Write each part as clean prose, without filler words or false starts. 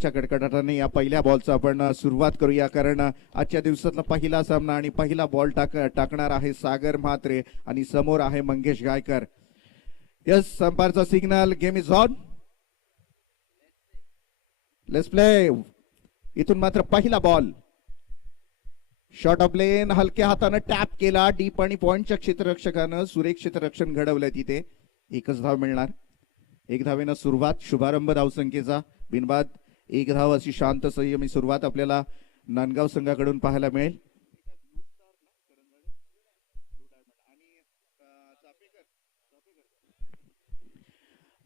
टाळ्यांच्या कडकडाटाने या पहिल्या बॉलचा आपण सुरुवात करूया, कारण आजच्या दिवसातला पहिला सामना आणि पहिला बॉल टाकणार आहे सागर म्हात्रे आणि समोर आहे मंगेश गायकर. यस, अंपायरचा signal, game is on, let's play. इथून मात्र पहिला बॉल, शॉट ऑफ लेन, हलक्या हाताने टॅप केला डीप आणि पॉइंटच्या क्षेत्ररक्षकानं सुरेख क्षेत्ररक्षण घडवलं. तिथे एकच धाव मिळणार. एक धावेनं सुरुवात, शुभारंभ धावसंख्येचा. बिनबाद एक धाव अशी शांत संयमी सुरुवात आपल्याला नांदगाव संघाकडून पाहायला मिळेल.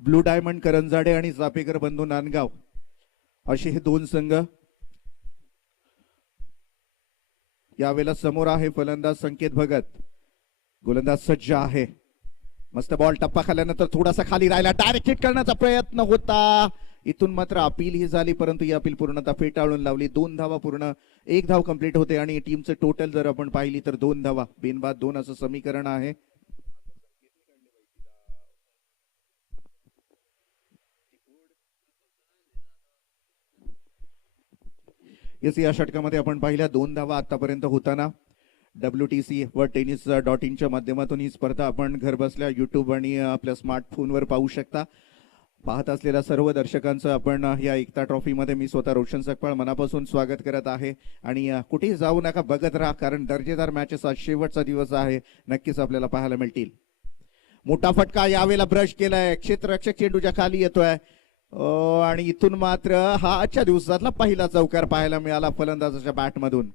ब्लू डायमंड करंजाडे आणि चापेकर बंधू नांदगाव असे हे दोन संघ. यावेळेला समोर आहे फलंदाज संकेत भगत, गोलंदाज सज्ज आहे. मस्त बॉल, टप्पा खाल्यानंतर थोडासा खाली राहिला, डायरेक्ट हिट करण्याचा प्रयत्न होता. इथून मात्र अपील ही झाली, परंतु ही अपील पूर्णतः फेटाळून लावली. 2 धावा पूर्ण, 1 धाव कंप्लीट होते आणि टीमचं टोटल जर आपण पाहिली तर 2 धावा बिनबाद 2 असं समीकरण आहे. या षटकामध्ये आपण पाहिल्या 2 धावा आतापर्यंत होताना. WTC व tennis.in माध्यमातून ही स्पर्धा आपण घर बसल्या युट्यूब आणि आपल्या स्मार्टफोनवर पाहू शकता. पाहत असलेल्या सर्व दर्शकांचं आपण या एकता ट्रॉफीमध्ये मी स्वतः रोशन सकपाळ मनापासून स्वागत करत आहे. आणि कुठेही जाऊ नका, बघत राहा, कारण दर्जेदार मॅचेस आज शेवटचा दिवस आहे, नक्कीच आपल्याला पाहायला मिळतील. मोठा फटका यावेळेला ब्रश केलाय, क्षेत्ररक्षक चेंडूच्या खाली येतोय आणि इथून मात्र हा आजच्या दिवसातला पहिला चौकार पाहायला मिळाला फलंदाजाच्या बॅटमधून.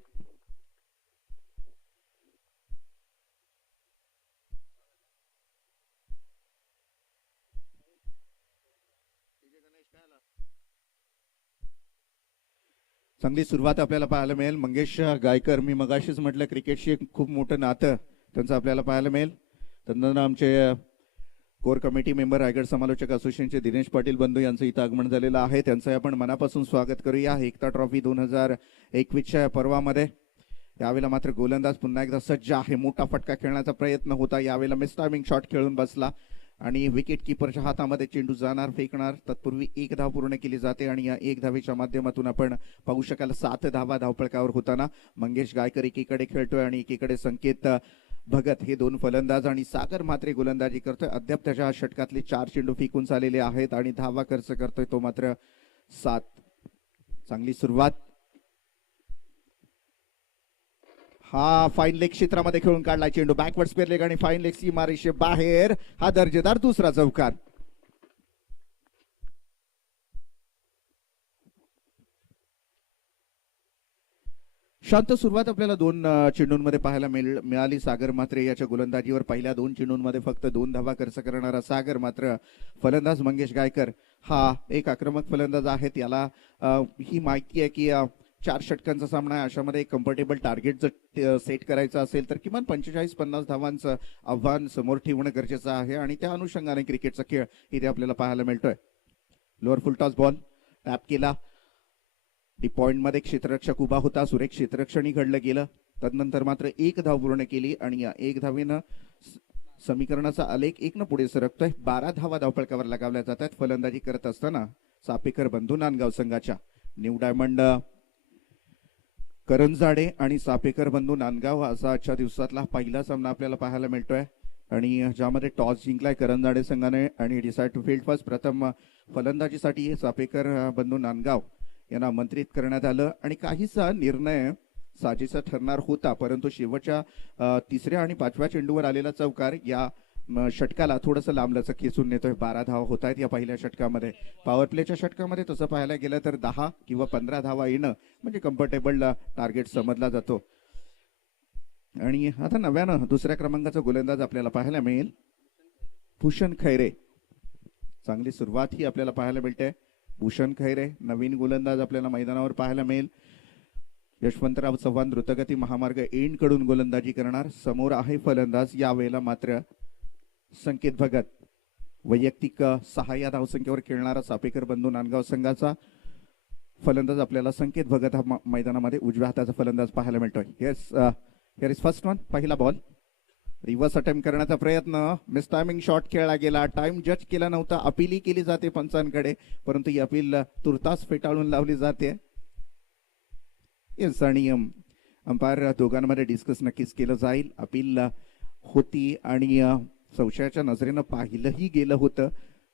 चांगली सुरुवात आपल्याला पाहायला मिळेल. मंगेश गायकर, मी मगाशीच म्हटलं क्रिकेटशी खूप मोठं नातं त्यांचं आपल्याला पाहायला मिळेल. त्यानंतर आमचे कोर कमिटी मेंबर, रायगड समालोचक असोसिएशनचे दिनेश पाटील बंधू यांचं इथं आगमन झालेलं आहे. त्यांचं आपण मनापासून स्वागत करूया एकता ट्रॉफी 2021च्या पर्वामध्ये. यावेळेला मात्र गोलंदाज पुन्हा एकदा सज्ज आहे. मोठा फटका खेळण्याचा प्रयत्न होता, यावेळेला मिस टायमिंग शॉट खेळून बसला आणि विकेट किपरच्या हातामध्ये चेंडू जाणार, फेकणार. तत्पूर्वी 1 धाव पूर्ण केली जाते आणि या 1 धावेच्या माध्यमातून आपण पाहू शकाल 7 धावा धावफलकावर होताना. मंगेश गायकर एकीकडे खेळतोय आणि एकीकडे संकेत भगत हे 2 फलंदाज आणि सागर म्हात्रे गोलंदाजी करतोय. अद्याप त्याच्या षटकातले 4 चेंडू फेकून झालेले आहेत आणि धावा खर्च करतोय तो मात्र 7. चांगली सुरुवात. हा फाईन लेग क्षेत्रामध्ये खेळून काढला चेंडू, बॅकवर्ड स्पेअर लेग आणि फाईन लेग सीमारेषे बाहेर. हा दर्जेदार दुसरा चौकार. शांत सुरुवात आपल्याला 2 चेंडूंमध्ये पाहायला मिळाली सागर म्हात्रे याच्या गोलंदाजीवर. पहिल्या 2 चेंडूंमध्ये फक्त 2 धावा खर्च करणारा सागर, मात्र फलंदाज मंगेश गायकर हा एक आक्रमक फलंदाज आहे. त्याला ही माहिती आहे की 4 षटकांचा सामना आहे, अशामध्ये एक कम्फर्टेबल टार्गेट जर सेट करायचं असेल तर किमान 45-50 धावांचं आव्हान समोर ठेवणं गरजेचं आहे आणि त्या अनुषंगाने क्रिकेटचा खेळ इथे आपल्याला पाहायला मिळतोय. लोअर फुलटॉस बॉल टॅप केला, डीप पॉइंटमध्ये क्षेत्ररक्षक उभा होता, सुरेख क्षेत्ररक्षणही घडलं गेलं. तदनंतर मात्र 1 धाव पूर्ण केली आणि या 1 धावेनं समीकरणाचा आलेख 1 पुढे सरकतोय. 12 धावा धावफलकावर लगावल्या जात आहेत. फलंदाजी करत असताना चापेकर बंधू नांदगाव संघाच्या. न्यू डायमंड करंजाडे आणि चापेकर बंधू नांदगाव असा आजच्या दिवसातला पहिला सामना आपल्याला पाहायला मिळतोय आणि ज्यामध्ये टॉस जिंकलाय करंजाडे संघाने आणि डिसाइड टू फील्ड फर्स्ट. प्रथम फलंदाजीसाठी चापेकर बंधू नांदगाव यांना आमंत्रित करण्यात आलं आणि काहीसा निर्णय साजेसा ठरणार होता, परंतु शेवटच्या 3ऱ्या आणि 5व्या चेंडूवर आलेला चौकार या षटकाला थोडंसं लांबलचक खेचून नेतोय. 12 धावा होत आहेत या पहिल्या षटकामध्ये. पॉवर प्लेच्या षटकामध्ये तसं पाहायला गेलं तर 10 किंवा 15 धावा येणं म्हणजे कम्फर्टेबल टार्गेट समजला जातो. आणि आता नव्यानं 2ऱ्या क्रमांकाचा गोलंदाज आपल्याला पाहायला मिळेल भूषण खैरे. चांगली सुरुवात ही आपल्याला पाहायला मिळते. भूषण खैरे नवीन गोलंदाज आपल्याला मैदानावर पाहायला मिळेल. यशवंतराव चव्हाण द्रुतगती महामार्ग एंड कडून गोलंदाजी करणार. समोर आहे फलंदाज यावेळेला मात्र संकेत भगत. वैयक्तिक 6 या धावसंख्येवर खेळणारा चापेकर बंधू नांदगाव संघाचा फलंदाज आपल्याला संकेत भगत हा मैदानामध्ये उजव्या हाताचा फलंदाज पाहायला मिळतोय. Yes, here is first one. पहिला बॉल रिव्हर्स अटेम्प्ट करण्याचा प्रयत्न, मिस टायमिंग शॉट खेळला गेला, टाइम जज केला नव्हता, अपीलही केली जाते पंचांकडे, परंतु ही अपील तुर्तास फेटाळून लावली जाते. येस, आणि अंपायर दोघांमध्ये डिस्कस नक्कीच केलं जाईल. अपील होती आणि संशयाच्या नजरेनं पाहिलंही गेलं होतं,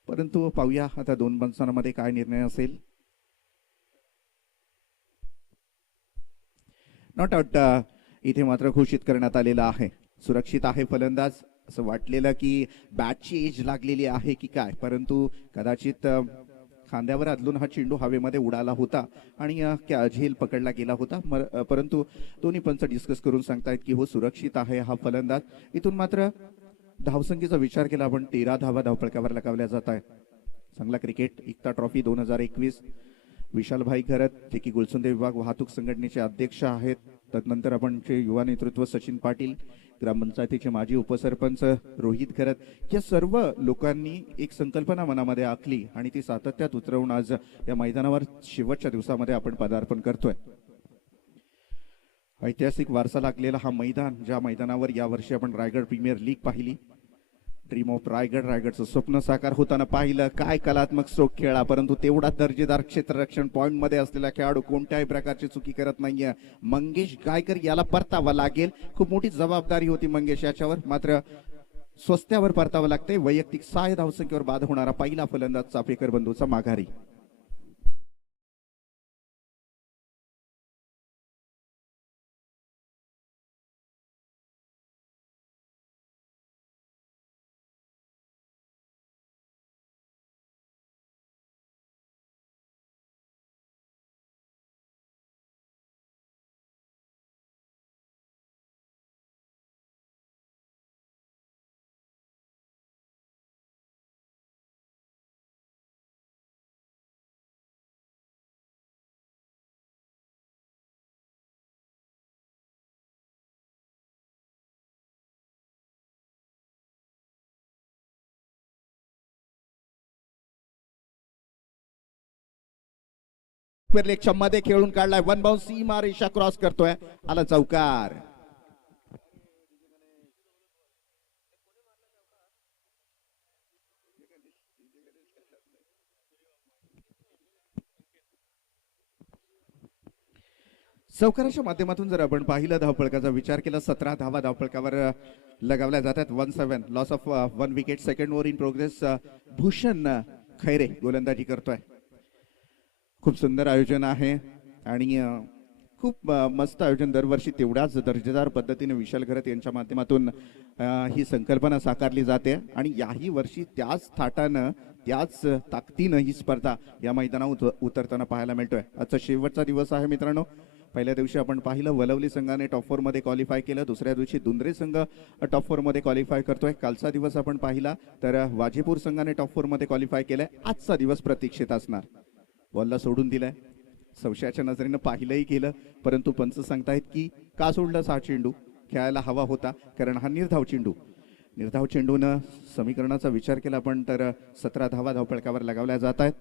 परंतु पाहूया आता दोन पंचांमध्ये काय निर्णय असेल. नॉट आउट इथे मात्र घोषित करण्यात आलेला आहे. सुरक्षित आहे फलंदाज. असं वाटलेलं की बॅटची एज लागलेली आहे की काय, परंतु कदाचित खांद्यावर आदलून हा चेंडू हवेमध्ये उडाला होता आणि झेल पकडला गेला होता. परंतु दोन्ही पंच डिस्कस करून सांगतायत की हो, सुरक्षित आहे हा फलंदाज. इथून मात्र धावसंख्येचा विचार केला आपण 13 धावा धावपळकावर लगावल्या जात आहे. चांगला क्रिकेट. एकता ट्रॉफी 2021. विशालभाई घरत जे की गुलसुंदे विभाग वाहतूक संघटनेचे अध्यक्ष आहेत. तदनंतर आपण युवा नेतृत्व सचिन पाटील, ग्रामपंचायतीचे माजी उपसरपंच रोहित घरत, या सर्व लोकांनी एक संकल्पना मनामध्ये आखली आणि ती सातत्यात उतरवून आज या मैदानावर शेवटच्या दिवसामध्ये आपण पदार्पण करतोय. ऐतिहासिक वारसा लागलेला हा मैदान, ज्या मैदानावर यावर्षी आपण रायगड प्रीमियर लीग पाहिली. ड्रीम ऑफ रायगड, रायगडचं स्वप्न साकार होताना पाहिलं. काय कलात्मक स्ट्रोक खेळा, परंतु तेवढा दर्जेदार क्षेत्ररक्षण पॉइंट मध्ये असलेला खेळाडू कोणत्याही प्रकारची चुकी करत नाहीये. मंगेश गायकर याला परतावा लागेल. खूप मोठी जबाबदारी होती मंगेश याच्यावर, मात्र स्वस्त्यावर परतावं लागतंय. वैयक्तिक 6 धावसंख्येवर बाद होणारा पहिला फलंदाज चाफेकर बंधूचा माघारी. लेगच्या मध्ये खेळून काढलाय. वन बाउंस, सीमा रेषा क्रॉस करतोय. आला चौकार. चौकाराच्या माध्यमातून जर आपण पाहिलं धावपळकाचा विचार केला, 17 धावा धावपळकावर लगावल्या जातात. 1-7, loss of 1 wicket. Second over in progress. Bhushan Khaire गोलंदाजी करतोय. खूप सुंदर आयोजन आहे आणि खूप मस्त आयोजन. दरवर्षी तेवढ्याच दर्जेदार पद्धतीने विशाल घरत यांच्या माध्यमातून ही संकल्पना साकारली जाते आणि याही वर्षी त्याच थाटानं, त्याच ताकदीनं ही स्पर्धा या मैदानावर उतरताना पाहायला मिळतोय. आजचा शेवटचा दिवस आहे मित्रांनो. पहिल्या दिवशी आपण पाहिलं वलवली संघाने टॉप 4 मध्ये क्वालिफाय केलं. दुसऱ्या दिवशी दुंद्रे संघ टॉप 4 मध्ये क्वालिफाय करतोय. कालचा दिवस आपण पाहिला तर वाजेपूर संघाने टॉप 4 मध्ये क्वालिफाय केलंय. आजचा दिवस प्रतीक्षित असणार. बॉलला सोडून दिलाय. संशयाच्या नजरेनं पाहिलंही केलं, परंतु पंच सांगतायत की का सोडलं हा चेंडू, खेळायला हवा होता, कारण हा निर्धाव चेंडूनं समीकरणाचा विचार केला पण तर 17 धावा धावपळकावर लगावल्या जात आहेत.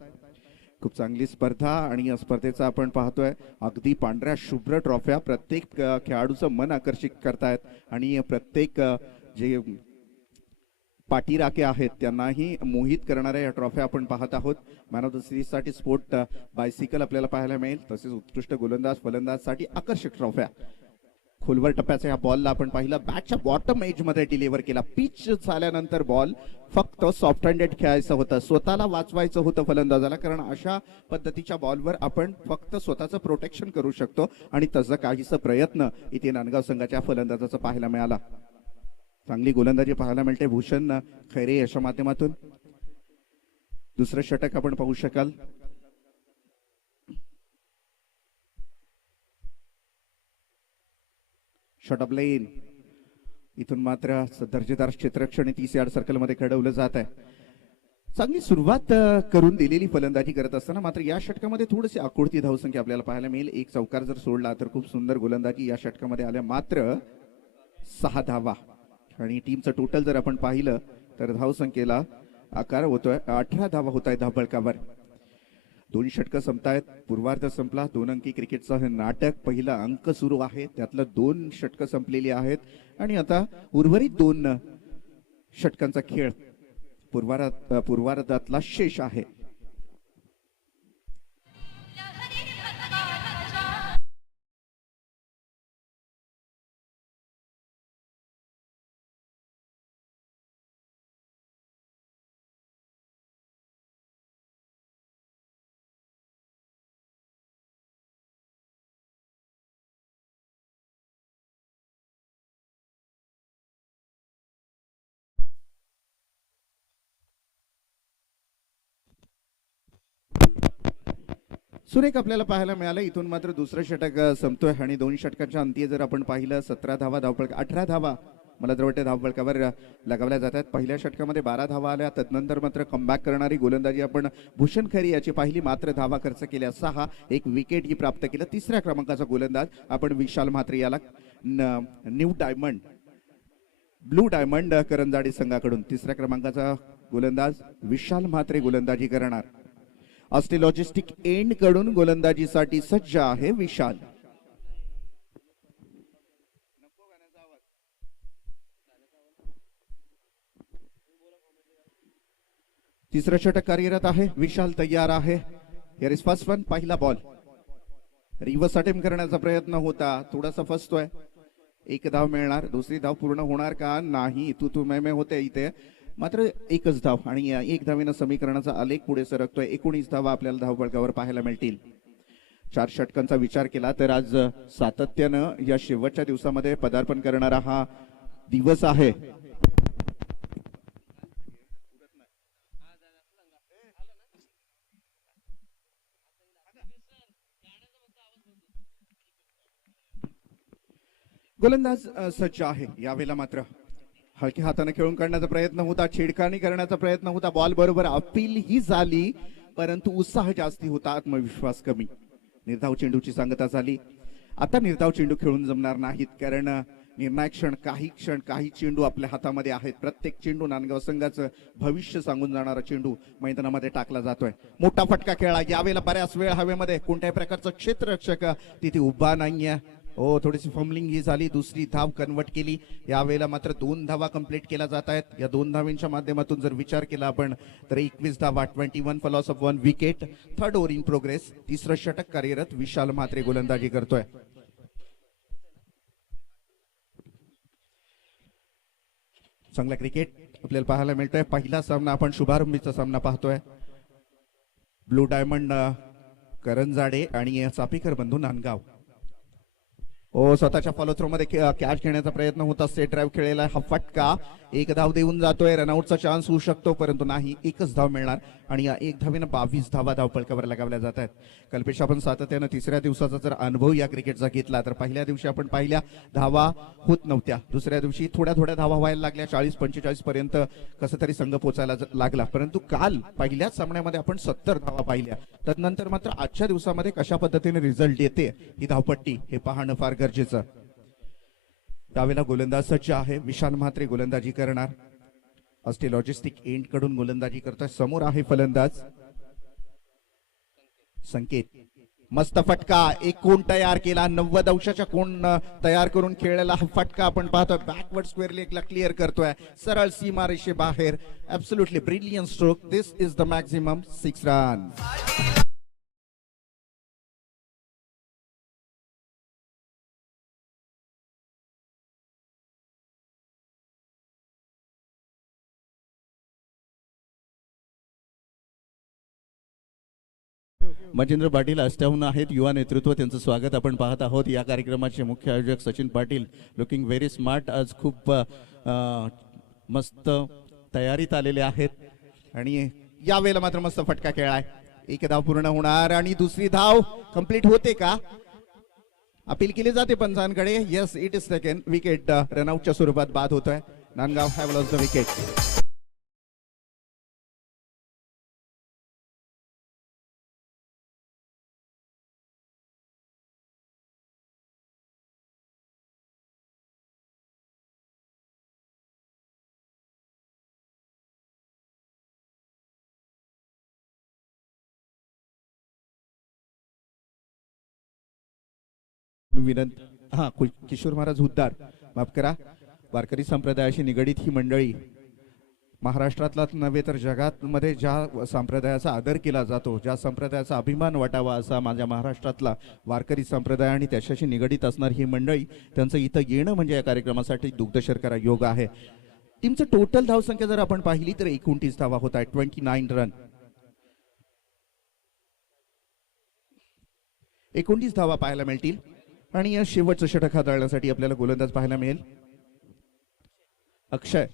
खूप चांगली स्पर्धा आणि या स्पर्धेचा आपण पाहतोय अगदी पांढऱ्या शुभ्र ट्रॉफ्या प्रत्येक खेळाडूचं मन आकर्षित करतायत आणि प्रत्येक जे पाठीराखे आहेत त्यांनाही मोहित करणाऱ्या या ट्रॉफ्या आपण पाहत आहोत. मॅन ऑफ द सिरीज साठी स्पोर्ट बायसिकल आपल्याला पाहायला मिळेल. तसेच उत्कृष्ट गोलंदाज फलंदाज साठी आकर्षक ट्रॉफ्या. खोलवर टप्प्याच्या या बॉलला आपण पाहिलं बॅटच्या बॉटम एज मध्ये डिलिव्हर केला. पिच झाल्यानंतर बॉल फक्त सॉफ्ट हँडेड खेळायचं होतं, स्वतःला वाचवायचं होतं फलंदाजाला, कारण अशा पद्धतीच्या बॉलवर आपण फक्त स्वतःचं प्रोटेक्शन करू शकतो आणि तसं काहीसा प्रयत्न इथे नांदगाव संघाच्या फलंदाजाचा पाहायला मिळाला. चांगली गोलंदाजी पाहायला मिळते भूषण खैरे याच्या माध्यमातून. दुसरं षटक आपण पाहू शकाल. शॉट ऑफ लेन. इथून मात्र दर्जेदार क्षेत्ररक्षण 30 यार्ड सर्कल मध्ये खेळवलं जात आहे. चांगली सुरुवात करून दिलेली फलंदाजी करत असताना मात्र या षटकामध्ये थोडीशी आकुळती धावसंख्या आपल्याला पाहायला मिळेल. एक चौकार जर सोडला तर खूप सुंदर गोलंदाजी या षटकामध्ये आल्या. मात्र 6 धावा आणि टीमचं टोटल जर आपण पाहिलं तर धावसंख्येला आकार होतोय 18 धावा होत आहेत धावपळकावर. दोन षटकं संपतायत. पूर्वार्ध संपला. 2 अंकी क्रिकेटचं हे नाटक. पहिला अंक सुरू आहे, त्यातलं 2 षटकं संपलेली आहेत आणि आता उर्वरित 2 षटकांचा खेळ पूर्वार्धातला शेष आहे. सुरेख आपल्याला पाहायला मिळालं. इथून मात्र दुसरं षटक संपतोय आणि 2 षटकांच्या अंती जर आपण पाहिलं 17 धावा धावपळ 18 धावा मला तर वाटतं धावपळकावर लगावल्या जातात. पहिल्या षटकामध्ये 12 धावा आल्या. तदनंतर मात्र कमबॅक करणारी गोलंदाजी आपण भूषण खैरे याची पाहिली. मात्र धावा खर्च केल्या 6. एक विकेट ही प्राप्त केलं. तिसऱ्या क्रमांकाचा गोलंदाज आपण विशाल म्हात्रे याला ब्लू डायमंड करंजाडी संघाकडून तिसऱ्या क्रमांकाचा गोलंदाज विशाल म्हात्रे गोलंदाजी करणार. ऑस्ट्रे लॉजिस्टिक एंड कडून गोलंदाजीसाठी सज्ज आहे विशाल. तिसरं षटक कार्यरत आहे. विशाल तयार आहे. Here is first one. पहिला बॉल रिव्हर्स अटेम्प्ट करण्याचा प्रयत्न होता, थोडासा फसतोय. एक धाव मिळणार. दुसरी धाव पूर्ण होणार का नाही, तू मैं होते इथे. मात्र एकच धाव आणि एक धावेनं समीकरणाचा आलेख पुढे सरकतोय. 19 धावा आपल्याला धावपळकावर पाहायला मिळतील. 4 षटकांचा विचार केला तर आज सातत्यानं या शेवटच्या दिवसामध्ये पदार्पण करणारा हा दिवस आहे. गोलंदाज सज्ज आहे. यावेळेला मात्र हलक्या हाताने खेळून काढण्याचा प्रयत्न होता, छेडखानी करण्याचा प्रयत्न होता. बॉल बरोबर अपील ही झाली, परंतु उत्साह जास्ती होता, आत्मविश्वास कमी. निर्धाव चेंडूची सांगता झाली. आता निर्धाव चेंडू खेळून जमणार नाहीत, कारण निर्णायक क्षण काही चेंडू आपल्या हातामध्ये आहेत. प्रत्येक चेंडू नांदगाव संघाचं भविष्य सांगून जाणारा चेंडू मैदानामध्ये टाकला जातोय. मोठा फटका खेळला. यावेळेला बऱ्याच वेळ हवेमध्ये कोणत्याही प्रकारचं क्षेत्ररक्षक तिथे उभा नाहीये. हो, थोडीशी फंबलिंग ही झाली. दुसरी धाव कन्वर्ट केली. यावेळेला मात्र 2 धावा कंप्लीट केल्या जात आहेत. या 2 धावांच्या माध्यमातून जर विचार केला आपण तर 21 धावा, 21 fall of 1 wicket. Third over in progress. तिसरं षटक कार्यरत. विशाल म्हात्रे गोलंदाजी करतोय. चांगला क्रिकेट आपल्याला पाहायला मिळतोय. पहिला सामना आपण शुभारंभीचा सामना पाहतोय. ब्लू डायमंड करंजाडे आणि चापेकर बंधू नांदगाव. स्वतःच्या फॉलो थ्रो मध्ये कॅच घेण्याचा प्रयत्न होता. सेट ड्राईव्ह खेळलेला हा फटका. एक धाव देऊन जातोय. रनआउटचा चान्स होऊ शकतो, परंतु नाही, एकच धाव मिळणार आणि या एक धावेनं 22 धावा धावपळकावर लगावल्या जात आहेत. कल्पेश, आपण सातत्यानं तिसऱ्या दिवसाचा जर अनुभव या क्रिकेटचा घेतला तर पहिल्या दिवशी आपण पाहिल्या धावा होत नव्हत्या. दुसऱ्या दिवशी थोड्या धावा व्हायला लागल्या. 40-45 पर्यंत कसं तरी संघ पोचायला लागला, परंतु काल पहिल्याच सामन्यामध्ये आपण 70 धावा पाहिल्या. त्यानंतर मात्र आजच्या दिवसामध्ये कशा पद्धतीने रिझल्ट येते ही धावपट्टी हे पाहणं फार गरजेचं. त्यावेळेला गोलंदाज सज्ज आहे. विशाल म्हात्रे गोलंदाजी करणार. ऑस्ट्रे लॉजिस्टिक एंड कडून गोलंदाजी करतोय. समोर आहे फलंदाज संकेत. मस्त फटका. एक कोण तयार केला. 90 अंशाच्या कोण तयार करून खेळलेला हा फटका आपण पाहतोय. बॅकवर्ड स्क्वेअर लेगला क्लिअर करतोय. सरळ सीमा रेषे बाहेर. Absolutely brilliant stroke. This is the maximum 6 run. Machhindra Patil अस्ट्याहून आहेत. युवा नेतृत्व, त्यांचं स्वागत आपण पाहत आहोत. या कार्यक्रमाचे मुख्य आयोजक Sachin Patil, looking very smart. आज खूप मस्त तयारीत आलेले आहेत आणि यावेळेला मात्र मस्त फटका खेळाय. एक धाव पूर्ण होणार आणि दुसरी धाव कंप्लीट होते का, अपील केली जाते पंचांकडे. Yes, it is second wicket. रनआउटच्या स्वरूपात बाद होतोय. Nandgaon have lost the wicket. विनंती किशोर महाराज हुद्दार, माफ करा, वारकरी संप्रदायाशी निगडीत ही मंडळी महाराष्ट्रातलाच नव्हे तर जगामध्ये ज्या संप्रदायाचा आदर केला जातो, ज्या संप्रदायाचा अभिमान वाटावा असा माझ्या महाराष्ट्रातला वारकरी संप्रदाय आणि त्याच्याशी निगडीत असणार ही मंडळी, त्यांचं इथं येणं म्हणजे या कार्यक्रमासाठी दुग्ध शर्करा योग आहे. टीमचं टोटल धावसंख्या जर आपण पाहिली तर 29 धावा होत आहे, 29 रन. 29 धावा पाहायला मिळतील आणि या शेवटचं षटक हाताळण्यासाठी आपल्याला गोलंदाज पाहायला मिळेल अक्षय.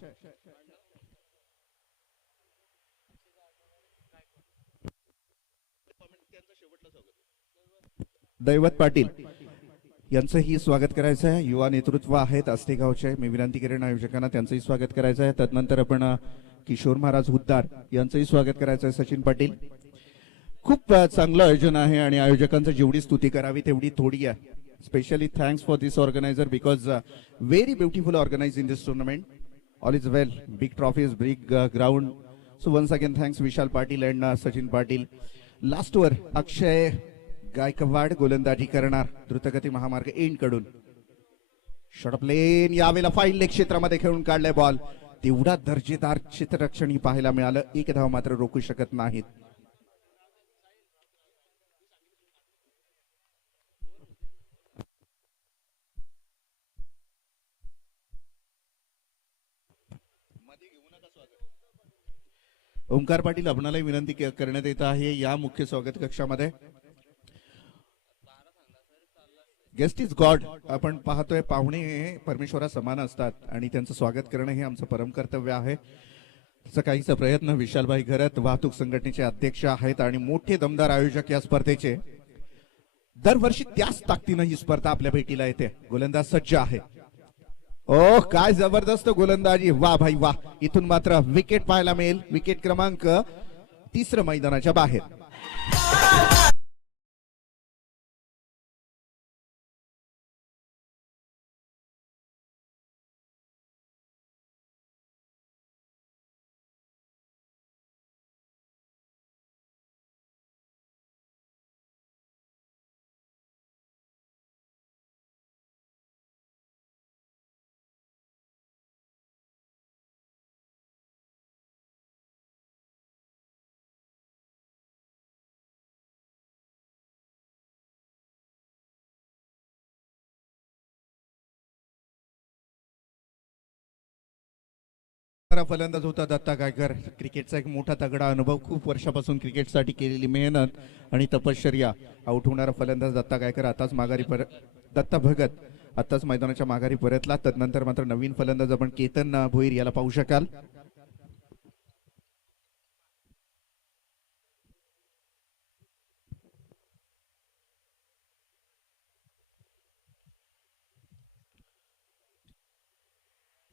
दैवत पाटील यांचंही स्वागत करायचं आहे. युवा नेतृत्व आहेत आस्तेगावचे, मी विनंती करेन आयोजकांना त्यांचंही स्वागत करायचं आहे. तदनंतर आपण किशोर महाराज हुद्दार यांचंही स्वागत करायचं आहे. सचिन पाटील, खूप चांगलं आयोजन आहे आणि आयोजकांचं जेवढी स्तुती करावी तेवढी थोडी आहे. Specially thanks for this organiser because very beautiful organise in this tournament. All is well, big trophies, big ground. So once again thanks Vishal Patil and Sachin Patil. Last over Akshay Gaikwad गोलंदाजी करणार द्रुतगती महामार्ग एंड कडून. शॉर्ट प्लेन यावेळेला फाईन लेग क्षेत्रामध्ये खेळून काढलाय बॉल. तेवढा दर्जेदार क्षेत्ररक्षण पाहायला मिळालं. एक धाव मात्र रोखू शकत नाहीत. ओंकार पाटील आपणालाही विनंती करण्यात येत आहे या मुख्य स्वागत कक्षामध्ये. Guest is God. आपण पाहतोय पाहुणे परमेश्वरा समान असतात आणि त्यांचं स्वागत करणं हे आमचं परम कर्तव्य आहे. त्याचा काहीसा प्रयत्न विशालभाई घरत वाहतूक संघटनेचे अध्यक्ष आहेत आणि मोठे दमदार आयोजक या स्पर्धेचे. दरवर्षी त्याच ताकदीनं ही स्पर्धा आपल्या भेटीला येते. गोलंदाज सज्ज आहे. ओ काय जबरदस्त गोलंदाजी, वा भाई वा. इथून मात्र विकेट पाहायला मिळेल. विकेट क्रमांक 3 मैदानाच्या बाहेर. फलंदाज होता दत्ता गायकर. क्रिकेटचा एक मोठा तगडा अनुभव, खूप वर्षापासून क्रिकेटसाठी केलेली मेहनत आणि तपश्चर्या. आउट होणारा फलंदाज दत्ता गायकर आताच माघारी दत्ता भगत आताच मैदानाच्या माघारी परतला. तदनंतर मात्र नवीन फलंदाज आपण केतन भोईर याला पाहू शकाल.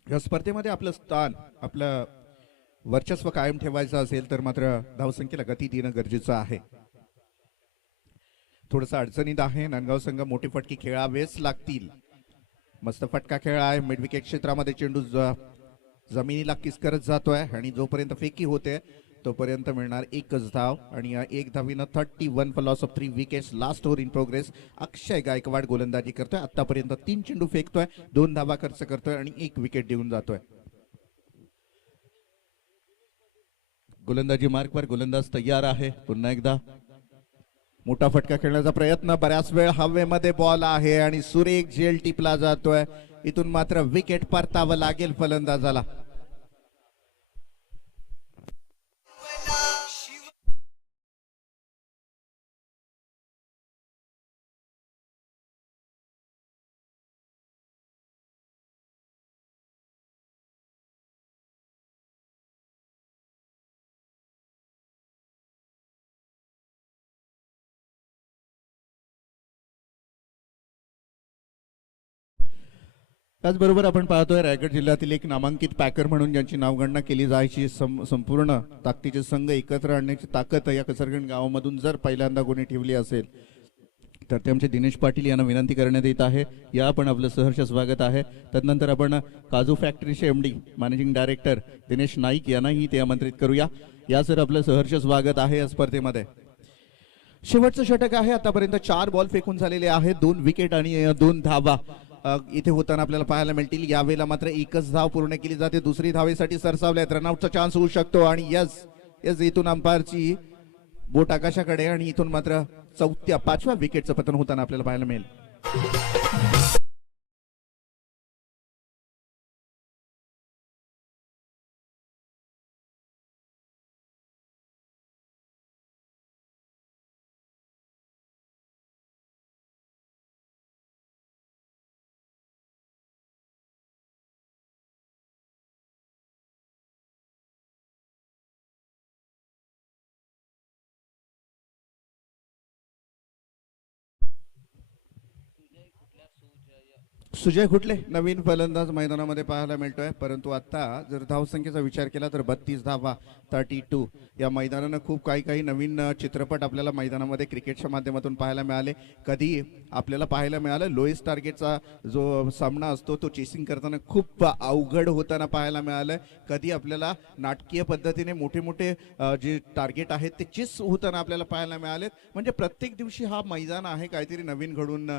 या स्पर्धेमध्ये आपलं स्थान, आपलं वर्चस्व कायम ठेवायचं असेल तर मात्र धावसंख्येला गती देणं गरजेचं आहे. थोडंसं अडचणीत आहे. नांदगाव संघ मोठे फटके खेळावेच लागतील. मस्त फटका खेळ आहे. मिड विकेट क्षेत्रामध्ये चेंडू जमिनीला किस करत जातोय आणि जोपर्यंत फेकी होते तोपर्यंत मिळणार एकच धाव आणि या एक धावीनं 31 for loss of 3 wickets. Last over in progress. Akshay Gaikwad गोलंदाजी करतोय. आतापर्यंत 3 चेंडू फेकतोय, 2 धावा खर्च करतोय आणि 1 विकेट देऊन जातोय. गोलंदाजी मार्कवर गोलंदाज तयार आहे. पुन्हा एकदा मोठा फटका खेळण्याचा प्रयत्न. बऱ्याच वेळ हवेमध्ये बॉल आहे आणि सुरेख झेल टिपला जातोय. इथून मात्र विकेट परतावं लागेल फलंदाजाला. त्याचबरोबर आपण पाहतोय रायगड जिल्ह्यातील एक नामांकित पॅकर म्हणून ज्यांची नावगणना केली जायची, संपूर्ण ताकदीचे संघ एकत्र आणण्याची ताकद या कसरगण गावामधून जर पहिल्यांदा कोणी ठेवली असेल तर ते आमचे दिनेश पाटील यांना विनंती करण्यात येत आहे. या पण आपलं सहर्ष स्वागत आहे. तदनंतर आपण काजू फॅक्टरीचे MD managing director Dinesh Naik यांनाही ते आमंत्रित करूया. या सर आपलं सहर्ष स्वागत आहे या स्पर्धेमध्ये. शेवटचं षटक आहे. आतापर्यंत 4 बॉल फेकून झालेले आहेत, 2 विकेट आणि 2 धावा इथे होताना आपल्याला पाहायला मिळतील. यावेळेला मात्र एकच धाव पूर्ण केली जाते. दुसरी धावेसाठी सरसावल्यात. रनआउटचा चान्स होऊ शकतो आणि यस यस इथून अंपायरची बोट आकाशाकडे आणि इथून मात्र 5व्या विकेटचं पतन होताना आपल्याला पाहायला मिळेल. सुजय खुटले नवीन फलंदाज मैदानामध्ये पाहायला मिळतोय. परंतु आता जर धावसंख्येचा विचार केला तर 32 धावा 32. या मैदानानं खूप काही नवीन चित्रपट आपल्याला मैदानामध्ये क्रिकेटच्या माध्यमातून पाहायला मिळाले. कधी आपल्याला पाहायला मिळालं लोएस्ट टार्गेटचा जो सामना असतो तो चेसिंग करताना खूप अवघड होताना पाहायला मिळालं. कधी आपल्याला नाटकीय पद्धतीने मोठे जे टार्गेट आहेत ते चेस होताना आपल्याला पाहायला मिळालेत. म्हणजे प्रत्येक दिवशी हा मैदान आहे काहीतरी नवीन घडून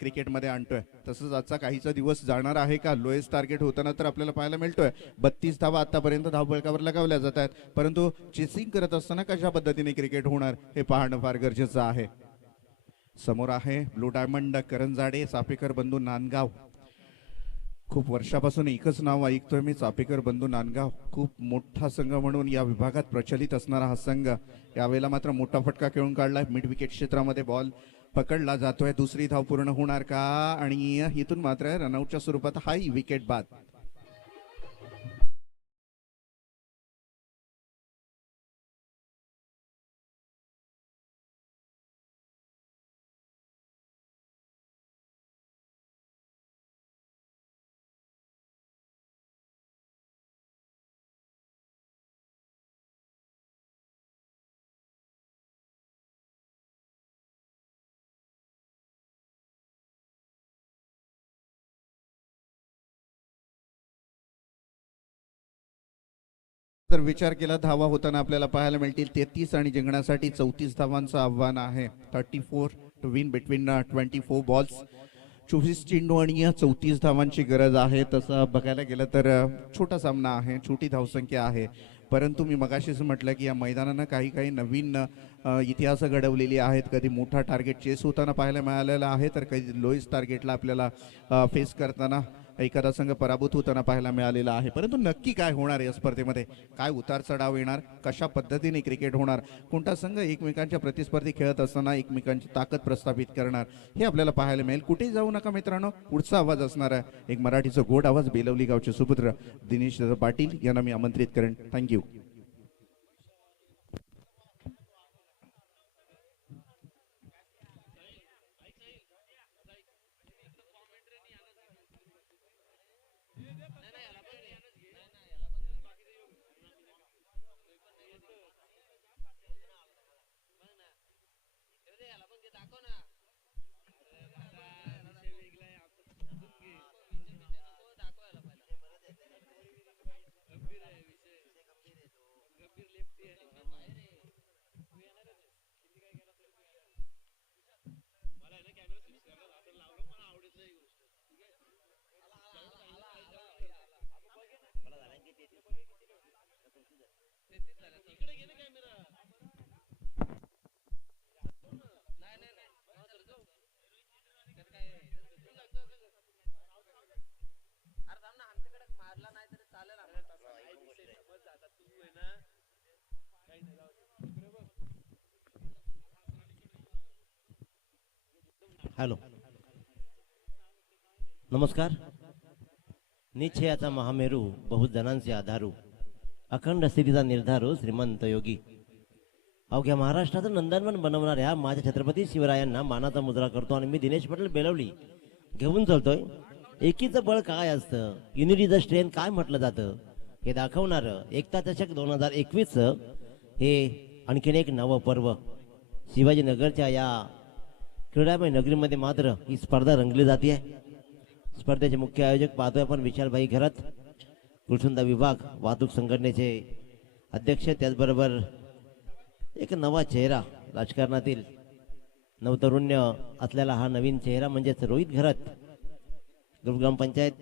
क्रिकेटमध्ये आणतोय. तसंच आजचा काहीचा दिवस जाणार आहे का लोएस्ट टार्गेट होताना तर आपल्याला पाहायला मिळतोय. 32 धावा आतापर्यंत धावफलकावर लगावल्या जात आहेत. परंतु चेसिंग करत असताना कशा पद्धतीने क्रिकेट होणार हे पाहणं फार गरजेचं आहे. समोर आहे ब्लू डायमंड करंजाडे चापेकर बंधू नांदगाव. खूप वर्षापासून एकच नाव ऐकतोय मी, चापेकर बंधू नांदगाव. खूप मोठा संघ म्हणून या विभागात प्रचलित असणारा हा संघ यावेळेला मात्र मोठा फटका खेळून काढलाय. मिड विकेट क्षेत्रामध्ये बॉल पकडला जातोय. दुसरी धाव पूर्ण होणार का आणि इथून मात्र रनआउटच्या स्वरूपात हाई विकेट बाद. जर विचार केला धावा होताना आपल्याला पाहायला मिळतील 33 आणि जिंकण्यासाठी 34 धावांचं आव्हान आहे. 34 टू विन बिटवीन 24 बॉल्स. 24 चेंडू आणि 34 धावांची गरज आहे. तसं बघायला गेलं तर छोटा सामना आहे, छोटी धावसंख्या आहे. परंतु मी मगाशीच म्हटलं की या मैदानानं काही नवीन इतिहास घडवलेली आहेत. कधी मोठा टार्गेट चेस होताना पाहायला मिळालेला आहे तर कधी लोएस्ट टार्गेटला आपल्याला फेस करताना एखादा संघ पराभूत होताना पाहायला मिळालेला आहे. परंतु नक्की काय होणार या स्पर्धेमध्ये, काय उतार चढाव येणार, कशा पद्धतीने क्रिकेट होणार, कोणता संघ एकमेकांच्या प्रतिस्पर्धी खेळत असताना एकमेकांची ताकद प्रस्थापित करणार हे आपल्याला पाहायला मिळेल. कुठेही जाऊ नका मित्रांनो. पुढचा आवाज असणार आहे एक मराठीचा गोड आवाज. बेलवली गावचे सुपुत्र दिनेश पाटील यांना मी आमंत्रित करेन. थँक्यू. हॅलो, नमस्कार. निश्चयाचा महामेरू, बहुत जणांचे आधारू, अखंड स्थितीचा निर्धारू, श्रीमंत योगी. अवघ्या महाराष्ट्राचं नंदनवन बनवणाऱ्या माझ्या छत्रपती शिवरायांना मानाचा मुजरा करतो आणि मी दिनेश पाटील बेलवली घेऊन चालतोय. एकीचं बळ काय असतं, युनिटी द स्ट्रेंथ काय म्हटलं जातं हे दाखवणारं एकता चषक 2021 हे आणखीन एक नवं पर्व. शिवाजीनगरच्या या क्रीडामय नगरीमध्ये मात्र ही स्पर्धा रंगली जाते. स्पर्धेचे मुख्य आयोजक पाहतोय आपण विशालभाई घरात, गुलशुंदा विभाग वाहतूक संघटनेचे अध्यक्ष, त्याचबरोबर एक नवा चेहरा राजकारणातील नवतरुण्य असलेला हा नवीन चेहरा म्हणजेच रोहित घरत, ग्रुप ग्रामपंचायत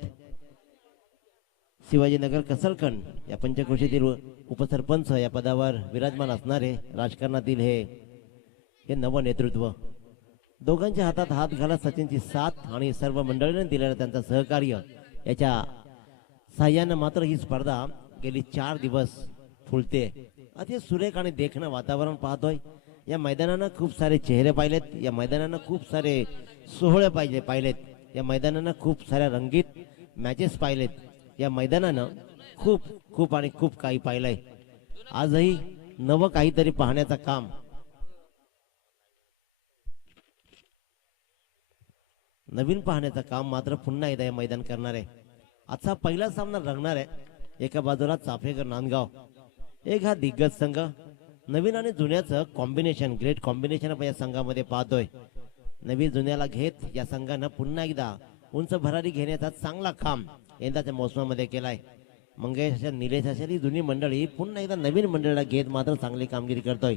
शिवाजीनगर कसलखंड या पंचक्रोशीतील उपसरपंच या पदावर विराजमान असणारे राजकारणातील हे नव नेतृत्व. दोघांच्या हातात हात घालत सचिनची साथ आणि सर्व मंडळीने दिलेलं त्यांचं सहकार्य याच्या साह्यानं मात्र ही स्पर्धा गेली 4 दिवस फुलते. अति सुरेख आणि देखणं वातावरण पाहतोय. या मैदानानं खूप सारे चेहरे पाहिलेत, या मैदानानं खूप सारे सोहळे पाहिलेत, या मैदानानं खूप साऱ्या रंगीत मॅचेस पाहिलेत, या मैदानानं खूप खूप आणि खूप काही पाहिलंय. आजही नवं काहीतरी पाहण्याचं काम नवीन पाहण्याचं काम मात्र पुन्हा एकदा हे मैदान करणार आहे. आजचा पहिला सामना रंगणार आहे. एका बाजूला चाफेकर नांदगाव, एक हा दिग्गज संघ, नवीन आणि जुन्याचं कॉम्बिनेशन, ग्रेट कॉम्बिनेशन आपण या संघामध्ये पाहतोय. नवीन जुन्याला घेत या संघानं पुन्हा एकदा उंच भरारी घेण्याचा चांगला काम यंदाच्या मोसमामध्ये केलाय. मंगेश अशा निलेश अशा ही जुनी मंडळी पुन्हा एकदा नवीन मंडळीला घेत मात्र चांगली कामगिरी करतोय.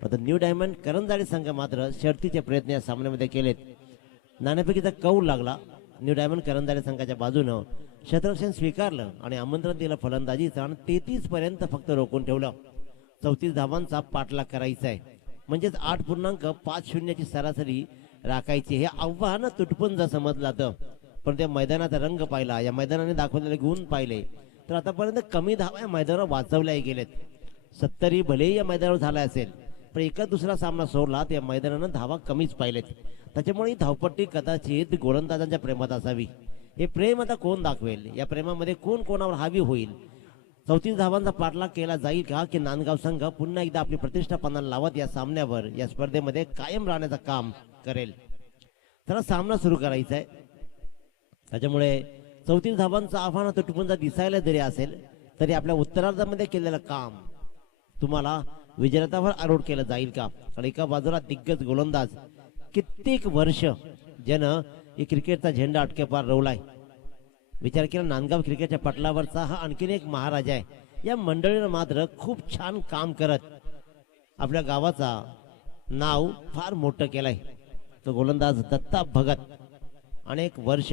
पण न्यू डायमंड करंजाडी संघ मात्र शर्तीचे प्रयत्न या सामन्यामध्ये केलेत. नाणेफेकीचा कौल लागला. न्यू डायमंड करंजाडी संघाच्या बाजूनं क्षेत्ररक्षण स्वीकारलं आणि आमंत्रण दिलं फलंदाजीचं आणि 33 पर्यंत फक्त रोखून ठेवलं. 34 धावांचा पाठलाग करायचा आहे, म्हणजेच 8.50ची सरासरी राखायची. हे आव्हान तुटपुंज समजलं जातं, पण त्या मैदानाचा रंग पाहिला, या मैदानाने दाखवलेले गुण पाहिले तर आतापर्यंत कमी धावा या मैदानावर वाचवल्याही गेलेत. 70 भलेही या मैदानावर झाला असेल, पण एका दुसरा सामना सोडला तर या मैदानानं धावा कमीच पाहिलेत. त्याच्यामुळे ही धावपट्टी कदाचित गोलंदाजांच्या प्रेमात असावी. हे प्रेम आता कोण दाखवेल, या प्रेमामध्ये कोण कोणावर हावी होईल. 34 धावांचा पाठलाग केला जाईल का, की नांदगाव संघ पुन्हा एकदा आपली प्रतिष्ठा पणाला लावत या सामन्यावर या स्पर्धेमध्ये कायम राहण्याचं काम करेल. त्याला सामना सुरू करायचा आहे. त्याच्यामुळे 34 धावांचा आव्हान तुटपुंजा दिसायला जरी असेल तरी आपल्या उत्तरार्धामध्ये केलेलं काम तुम्हाला विजेत्यावर आरूढ केलं जाईल का. कारण एका बाजूला दिग्गज गोलंदाज, कित्येक वर्ष ज्यानं क्रिकेटचा झेंडा अटकेपार रोवलाय. विचार केला नांदगाव क्रिकेटच्या पटलावरचा हा आणखीन एक महाराजा आहे. या मंडळीनं मात्र खूप छान काम करत आपल्या गावाचा नाव फार मोठं केलंय. तो गोलंदाज दत्ता भगत, अनेक वर्ष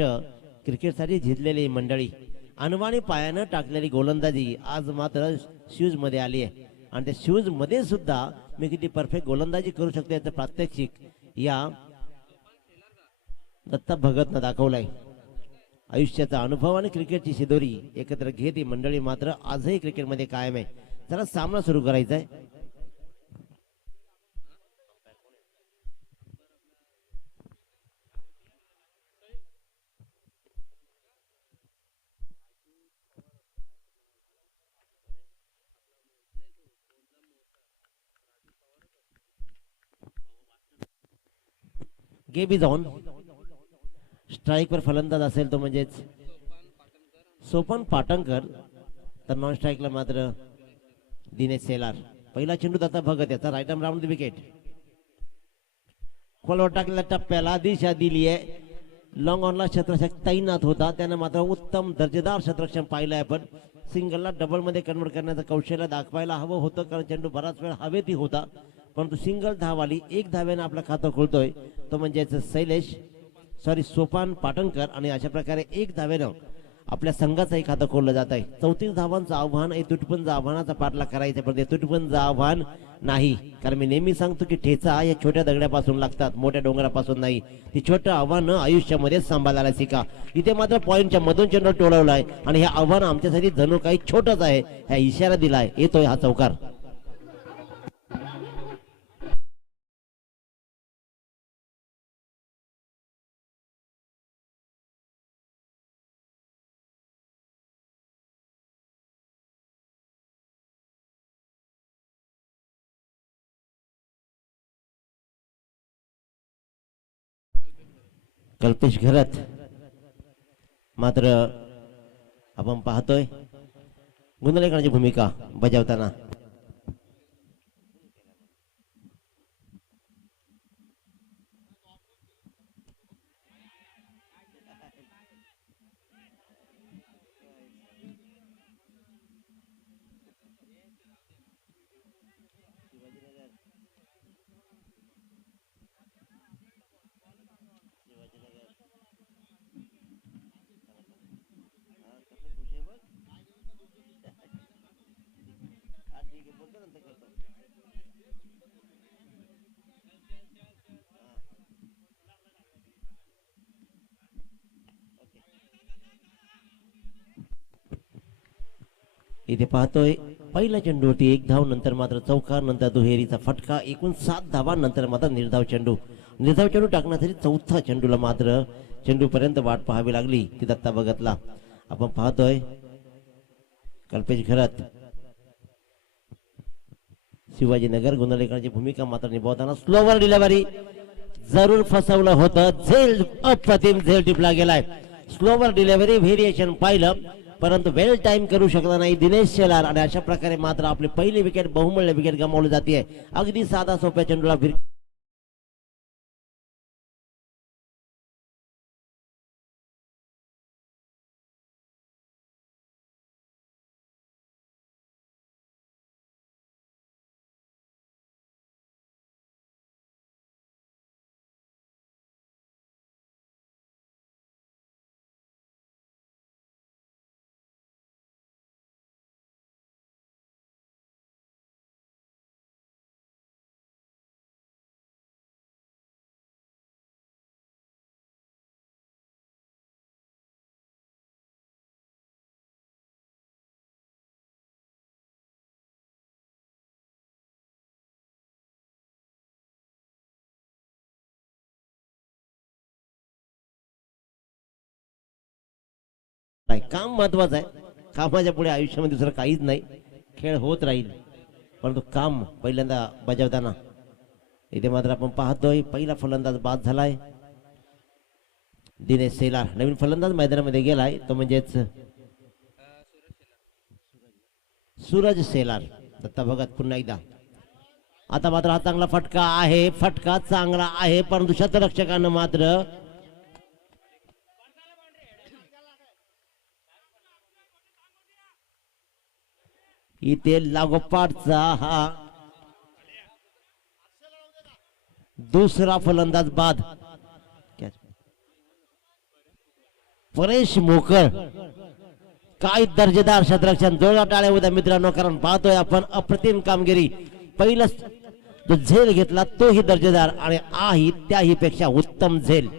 क्रिकेटसाठी झिजलेली मंडळी, अनवाणी पायानं टाकलेली गोलंदाजी आज मात्र शूज मध्ये आली आहे. आणि त्या शूज मध्ये सुद्धा मी किती परफेक्ट गोलंदाजी करू शकतो याचं प्रात्यक्षिक या दत्ता भगतनं दाखवलाय. आयुष्याचा अनुभव आणि क्रिकेटची शिदोरी एकत्र घेत ही मंडळी मात्र आजही क्रिकेटमध्ये कायम आहे. त्याला सामना सुरू करायचा आहे. Game is on. स्ट्राईकवर फलंदाज असेल तो म्हणजेच सोपन पाटणकर, तर नॉन स्ट्राईकला मात्र दिनेश सेलार. पहिला चेंडू दत्ता भगत, याचा right arm round the wicket. खोलवर टाकलेल्या टप्प्याला दिशा दिली आहे. लॉंग ऑनला क्षेत्ररक्षक तैनात होता, त्यानं मात्र उत्तम दर्जेदार क्षेत्ररक्षण पाहिलंय. पण सिंगलला डबल मध्ये कन्वर्ट करण्याचं कौशल्य दाखवायला हवं होतं, कारण चेंडू बराच वेळ हवेतही होता. परंतु सिंगल धावाली, एक धाव्यानं आपलं खातं खोलतोय तो म्हणजेच सोपान पाटणकर, आणि अशा प्रकारे एक धाव्यानं आपल्या संघाचंही खातं खोललं जात आहे. 34 धावांचं आव्हान हे तुटपुंज आव्हानाचा पाठलाग करायचं, पण ते तुटपुंज आव्हान नाही. कारण मी नेहमी सांगतो की ठेचा या छोट्या दगड्यापासून लागतात, मोठ्या डोंगरापासून नाही. ती छोटं आव्हान आयुष्यामध्ये सांभाळायला शिका. इथे मात्र पॉईंटच्या मधून चेंडू टोळवलाय आणि हे आव्हान आमच्यासाठी जणू काही छोटंच आहे, ह्या इशारा दिलाय. येतोय हा चौकार. कल्पेश घरत मात्र आपण पाहतोय गुणलेखनाची भूमिका बजावताना. इथे पाहतोय पहिल्या चेंडूवरती एक धाव, नंतर मात्र चौकार, नंतर दुहेरीचा फटका, एकूण 7 धावा, नंतर मात्र निर्धाव चेंडू टाकण्यासाठी चौथा चेंडूला मात्र चेंडू पर्यंत वाट पाहावी लागली ती दत्ता भगतला. आपण पाहतोय कल्पेश घरत शिवाजीनगर गोंधळेकरांची भूमिका मात्र निभावताना स्लोवर डिलिव्हरी जरूर फसवलं होतं. झेल अप्रतिम झेल टिपला गेलाय. स्लोवर डिलिव्हरी व्हेरिएशन पाहिलं परंतु वेल टाइम करू शकला नाही दिनेश शेलार आणि अशा प्रकारे मात्र आपली पहिली विकेट बहुमूल्य विकेट गमावली जाते. अगदी साधा सोप्या चेंडूला काम महत्वाचं आहे. कामाच्या पुढे आयुष्यामध्ये दुसरं काहीच नाही. खेळ होत राहील परंतु काम पहिल्यांदा बजावताना इथे मात्र आपण पाहतोय पहिला फलंदाज बाद झालाय. दिनेश सेलार नवीन फलंदाज मैदानामध्ये गेलाय तो म्हणजेच सूरज सेलार. दत्ता भगत पुन्हा एकदा. आता मात्र हा चांगला फटका आहे. फटका चांगला आहे परंतु शतरक्षकानं मात्र इथे लागोपाठचा हा दुसरा फलंदाज बाद. परेश मोकळ काय दर्जेदार शतरक्षण. जोरदार टाळ्या होत्या मित्रांनो कारण पाहतोय आपण अप्रतिम कामगिरी. पहिला जो झेल घेतला तोही दर्जेदार आणि आही त्याही पेक्षा उत्तम झेल.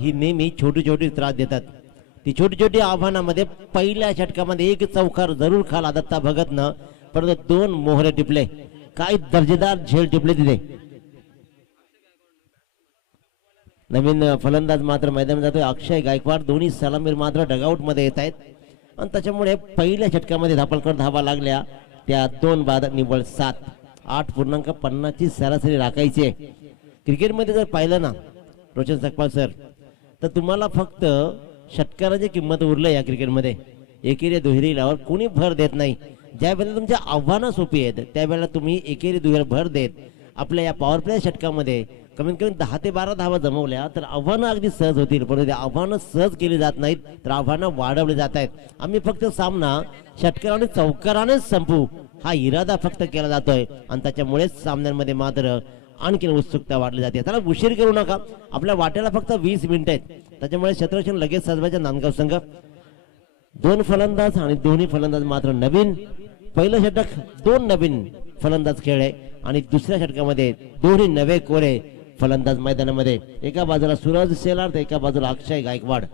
ही नेहमी छोटी छोटी त्रास देतात. ती छोटी छोटी आव्हानामध्ये पहिल्या षटकामध्ये एक चौकार जरूर खाला दत्ता भगतनं परंतु 2 मोहरे टिपले. काय दर्जेदार झेल टिपले तिथे. नवीन फलंदाज मात्र मैदानात जातोय अक्षय गायकवाड. दोन्ही सलामीर मात्र डगआउट मध्ये येत आहेत आणि त्याच्यामुळे पहिल्या षटकामध्ये धापलकर धावा लागल्या त्या 2 बाद निव्वळ 7. 8.50 ची सरासरी राखायची आहे. क्रिकेटमध्ये जर पाहिलं ना रोशन सकपाल सर तर तुम्हाला फक्त षटकाराची किंमत उरलं या क्रिकेटमध्ये. एकेरी दुहेरी लावर कोणी भर देत नाही. ज्या वेळेला तुमच्या आव्हानं सोपी आहेत त्यावेळेला तुम्ही एकेरी दुहेरी भर देत आपल्या या पॉवर प्ले षटकामध्ये कमीत कमी 10 ते 12 धावा जमवल्या तर आव्हानं अगदी सहज होतील. परंतु आव्हानं सहज केली जात नाहीत तर आव्हानं वाढवली जात आहेत. आम्ही फक्त सामना षटकार आणि चौकारानेच संपू हा इरादा फक्त केला जातोय आणि त्याच्यामुळेच सामन्यांमध्ये मात्र आणखी उत्सुकता वाढली जाते. त्याला उशीर करू नका. आपल्या वाट्याला फक्त 20 मिनिटं आहेत त्याच्यामुळे शतरक्षण लगेच सजवायचा नांदगाव संघ. 2 फलंदाज आणि दोन्ही फलंदाज मात्र नवीन. पहिलं षटक 2 नवीन फलंदाज खेळले आणि दुसऱ्या षटकामध्ये दोन्ही नवे कोरे फलंदाज मैदानामध्ये. एका बाजूला सूरज सेलार तर एका बाजूला अक्षय गायकवाड.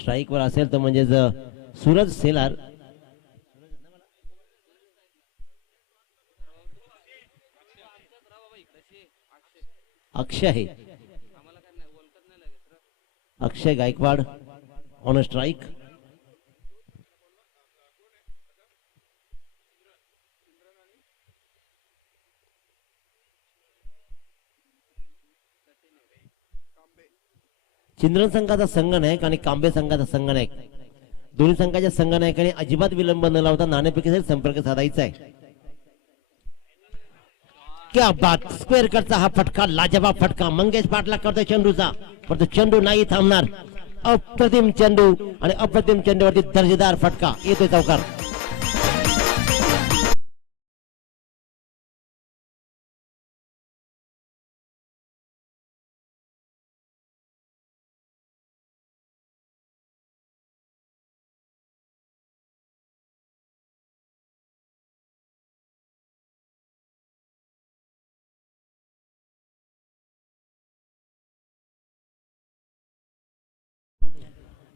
स्ट्राईकवर असेल तर म्हणजे सूरज सेलार. Akshay Gaikwad on strike. चिंद्रन संघाचा संघनायक आणि कांबे संघाचा संघनायक दोन्ही संघाच्या संघनायकाने अजिबात विलंब न लावता नाणेफेकीसाठी संपर्क साधायचा आहे. क्या बात. स्क्वेअर कटचा हा फटका लाजवाब फटका. मंगेश पाटला करतोय चेंडूचा परंतु चेंडू नाही थांबणार. अप्रतिम चेंडू आणि अप्रतिम चेंडूवरती दर्जेदार फटका येतोय चौकार.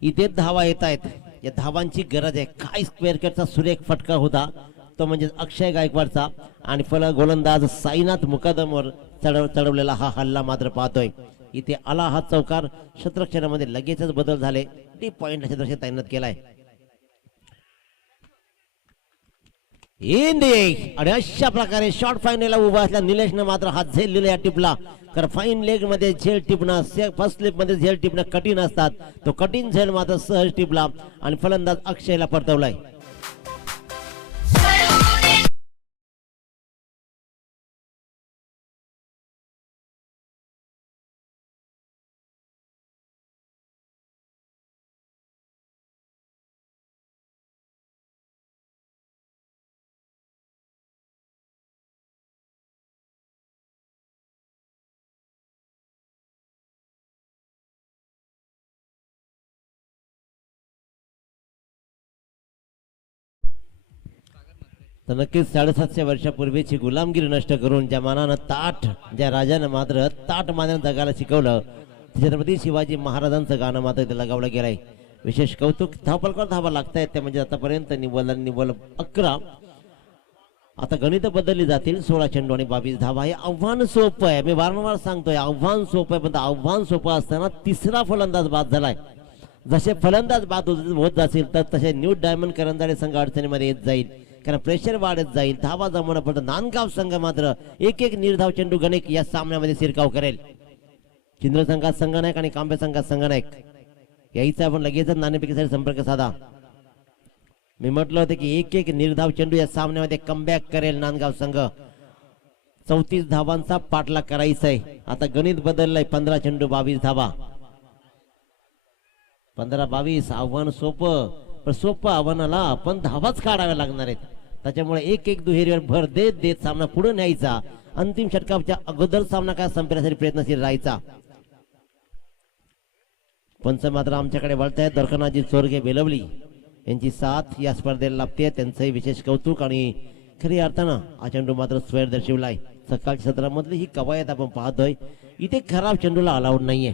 इथे धावा येत आहेत. या धावांची गरज आहे. काय स्क्वेअर कटचा सुरेख फटका होता तो म्हणजे अक्षय गायकवाडचा आणि गोलंदाज साईनाथ मुकादमवर चढवलेला हा हल्ला मात्र पाहतोय. इथे आला हा चौकार. क्षेत्ररक्षणामध्ये लगेचच बदल झाले. डीप पॉइंट क्षेत्ररक्षण तैनात केलाय. आणि अशा प्रकारे शॉर्ट फायनलला उभा असल्या निलेशनं मात्र हात झेललेला या टिपला. कारण फाईन लेग मध्ये झेल टिपणं फर्स्ट स्लिप मध्ये झेल टिपणं कठीण असतात. तो कठीण झेल मात्र सहज टिपला आणि फलंदाज अक्षयला परतवलाय. तर नक्कीच 750 वर्षापूर्वीची गुलामगिरी नष्ट करून ज्या मानानं ज्या राजानं मात्र ताट मानानं जगाला शिकवलं, छत्रपती शिवाजी महाराजांचं गाणं मात्र ते लगावलं गेलंय. विशेष कौतुक. धावपलकर धावा लागतायत त्या म्हणजे आतापर्यंत निव्वळ 11. आता गणित बदलली जातील. 16 चेंडू आणि 22 धावा. हे आव्हान सोपं आहे. मी वारंवार सांगतोय आव्हान सोपं आहे, पण आव्हान सोपं असताना तिसरा फलंदाज बाद झालाय. जसे फलंदाज बाद होत जातील तर तसे न्यू डायमंड करंजाडे संघ अडचणीमध्ये येत जाईल. कारण प्रेशर वाढत जाईल. धावा जमवणं पडतं. नांदगाव संघ मात्र एक निर्धाव चेंडू गणिक या सामन्यामध्ये शिरकाव करेल. चिंद्र संघात संघनायक आणि कांबे संघात संघनायक यायचा आपण लगेचच नाणेफेकीसाठी संपर्क साधा. मी म्हटलं होतं की एक निर्धाव चेंडू या सामन्यामध्ये कमबॅक करेल नांदगाव संघ. 34 धावांचा पाठलाग करायचा आहे. आता गणित बदललंय. 15 चेंडू 22 धावा. 15-22 आव्हान सोपं, पण सोपं आव्हानाला पण धावाच काढाव्या लागणार आहेत. त्याच्यामुळे एक दुहेरीवर भर देत देत सामना पुढे न्यायचा. अंतिम षटकाच्या अगोदर सामना काय संपण्यासाठी प्रयत्नशील राहायचा. पंच मात्र आमच्याकडे वळतायत. दर्शनाजी चोरगे बेलवली यांची साथ या स्पर्धेला लाभते. त्यांचंही विशेष कौतुक. आणि खरी अर्थानं हा चेंडू मात्र स्क्वेअर दर्शवलाय. सकाळच्या सत्रामधली ही कवायत आपण पाहतोय. इथे खराब चेंडूला अलाउड नाहीये.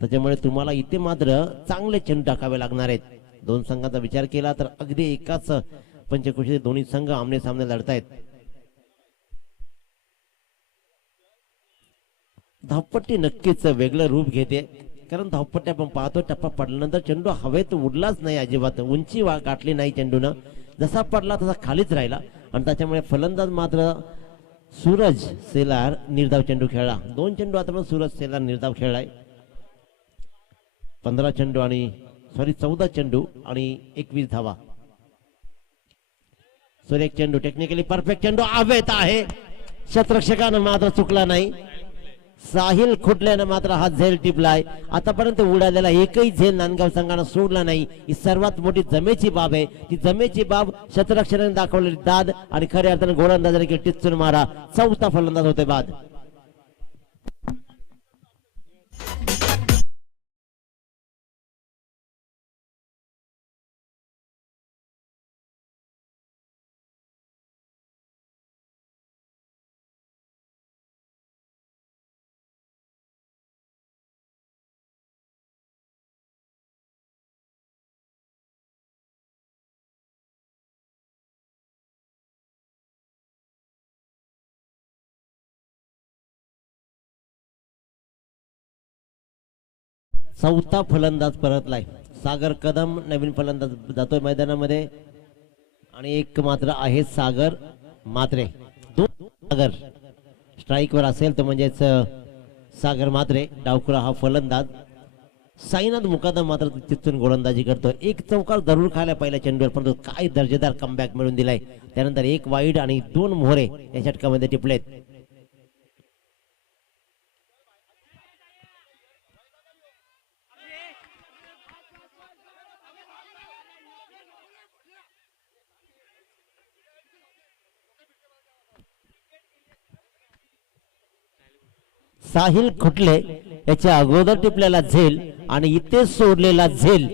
त्याच्यामुळे तुम्हाला इथे मात्र चांगले चेंडू टाकावे लागणार आहेत. दोन संघांचा विचार केला तर अगदी एकाच पंचक्रोशीचे दोन्ही संघ आमने सामने लढतायत. धावपट्टी नक्कीच वेगळं रूप घेते. कारण धावपट्टी आपण पाहतो टप्पा पडल्यानंतर चेंडू हवेत उडलाच नाही अजिबात. उंची गाठली नाही चेंडूनं. जसा पडला तसा खालीच राहिला. आणि त्याच्यामुळे फलंदाज मात्र सूरज सेलार निर्धाव चेंडू खेळला. 2 चेंडू आता सूरज सेलार निर्धाव खेळलाय. 14 चेंडू आणि 21 धावा. सुरेख चेंडू. टेक्निकली परफेक्ट चेंडू हवेत आहे. क्षेत्ररक्षकानं मात्र चुकला नाही. साहिल खुटल्यानं मात्र हा झेल टिपलाय. आतापर्यंत उडालेला एकही झेल नांदगाव संघानं सोडला नाही. ही सर्वात मोठी जमेची बाब आहे. ती जमेची बाब क्षेत्ररक्षकाने दाखवलेली दाद आणि खऱ्या अर्थाने गोलंदाजाने टिचून मारा. 4था फलंदाज होते बाद. चौथा फलंदाज परतलाय. सागर कदम नवीन फलंदाज जातोय मैदानामध्ये. आणि एक मात्र आहे सागर मात्रे. 2 सागर स्ट्राईकवर असेल तर म्हणजेच सागर मात्रे डावखुरा हा फलंदाज. साईनाथ मुकादम मात्र तिथून गोलंदाजी करतोय. एक चौकार जरूर खायला पहिल्या चेंडूवर, परंतु काय दर्जेदार कमबॅक मिळून दिलाय. त्यानंतर 1 वाईड आणि 2 मोहरे या षटकामध्ये टिपलेत. साहिल खुटले याच्या अगोदर टिपलेला झेल आणि इथे सोडलेला झेल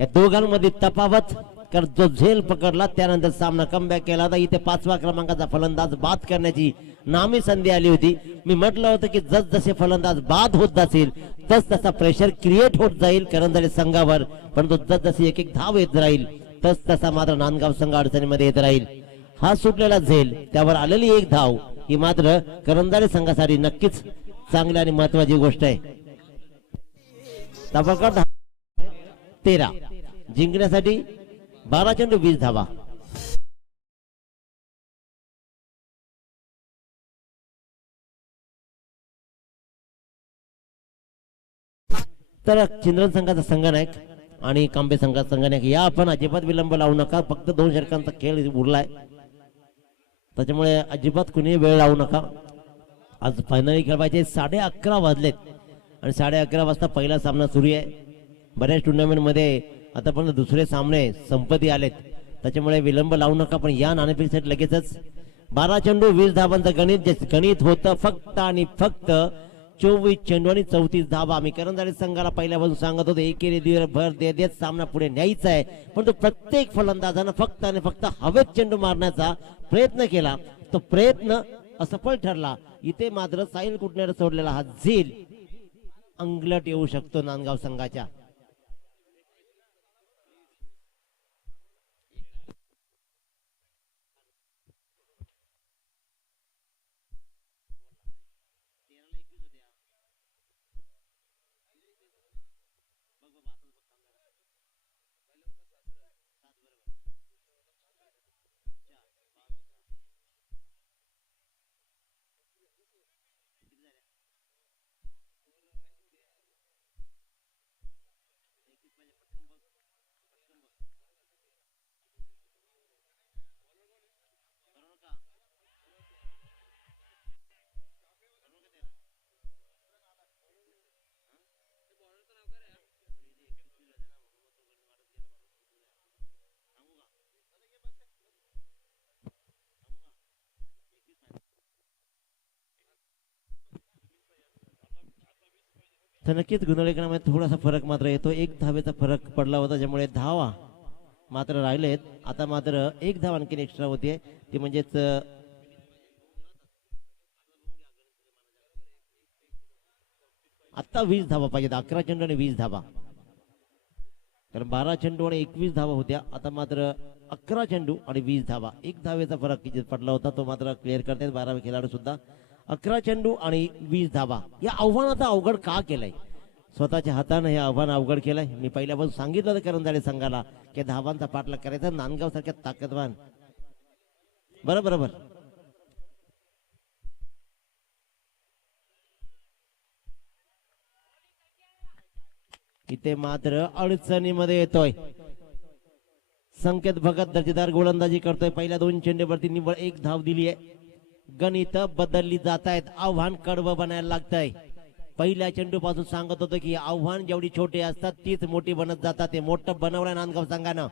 या दोघांमध्ये तफावत कारण जो झेल पकडला त्यानंतर सामना कमबॅक केला होता. इथे 5व्या क्रमांकाचा फलंदाज बाद करण्याची नामी संधी आली होती. मी म्हटलं होतं की जसे फलंदाज बाद होत जातील तसा प्रेशर क्रिएट होत जाईल करंजाळे संघावर, परंतु जसे एक एक धाव येत राहील तसा मात्र नांदगाव संघ अडचणीमध्ये येत राहील. हा सुटलेला झेल त्यावर आलेली एक धाव ही मात्र करंजाळे संघासाठी नक्कीच चांगली आणि महत्वाची गोष्ट आहे. 13 जिंकण्यासाठी 12 चेंडू 20 धावा. तर चिंद्रन संघाचा संघनायक आणि कांबे संघाचा संघनायक या आपण अजिबात विलंब लावू नका. फक्त 2 षटकांचा खेळ उरलाय, त्याच्यामुळे अजिबात कुणी वेळ लावू नका. आज फायनली खेळवायचे 11:30 वाजलेत आणि 11:30 वाजता पहिला सामना सुरू आहे. बऱ्याच टुर्नामेंटमध्ये आतापर्यंत दुसरे सामने संपत्ती आलेत, त्याच्यामुळे विलंब लावू नका. पण या नाणेफेकीसाठी लगेचच 12 चेंडू 20 धावांचं गणित होतं फक्त आणि फक्त 24 चेंडू आणि 34 धावा. आम्ही करंजाळे संघाला पहिल्यापासून सांगत होतो एकेरी भर देत सामना पुढे न्यायचा आहे, पण तो प्रत्येक फलंदाजानं फक्त आणि फक्त हवेत चेंडू मारण्याचा प्रयत्न केला. तो प्रयत्न असफल ठरला. इथे मात्र साहिल कुटनेर सोडलेला हा झेल अंगलट येऊ शकतो नांदगाव संघाच्या. तर नक्कीच गुणलेखनामध्ये थोडासा फरक मात्र येतो. 1 धावेचा फरक पडला होता, ज्यामुळे धावा मात्र राहिलेत. आता मात्र 1 धाव आणखी एक्स्ट्रा होते, ती म्हणजेच आता 20 धावा पाहिजेत. 11 चेंडू आणि 20 धावा, कारण 12 चेंडू आणि 21 धावा होत्या. आता मात्र 11 चेंडू आणि 20 धावा. 1 धावेचा फरक जे पडला होता तो मात्र क्लिअर करतात 12 खेळाडू सुद्धा. 11 चेंडू आणि 20 धावा. या आव्हानाचा अवघड का केलंय? स्वतःच्या हाताने हे आव्हान अवघड केलंय. मी पहिल्यापासून सांगितलं होतं करंजाळे संघाला की धावांचा पाठलाग करायचा. नांदगाव सारख्या ताकदवान बरोबर इथे मात्र अडचणीमध्ये येतोय. संकेत भगत दर्जेदार गोलंदाजी करतोय. पहिल्या 2 चेंडूवरती निव्वळ 1 धाव दिली आहे. गणित बदलली जात आहेत. आव्हान कडवं बनायला लागतंय. पहिल्या चेंडू पासून सांगत होतो की आव्हान जेवढी छोटी असतात तीच मोठी बनत जातात. ते मोठं बनवलंय नांदगाव संघानं,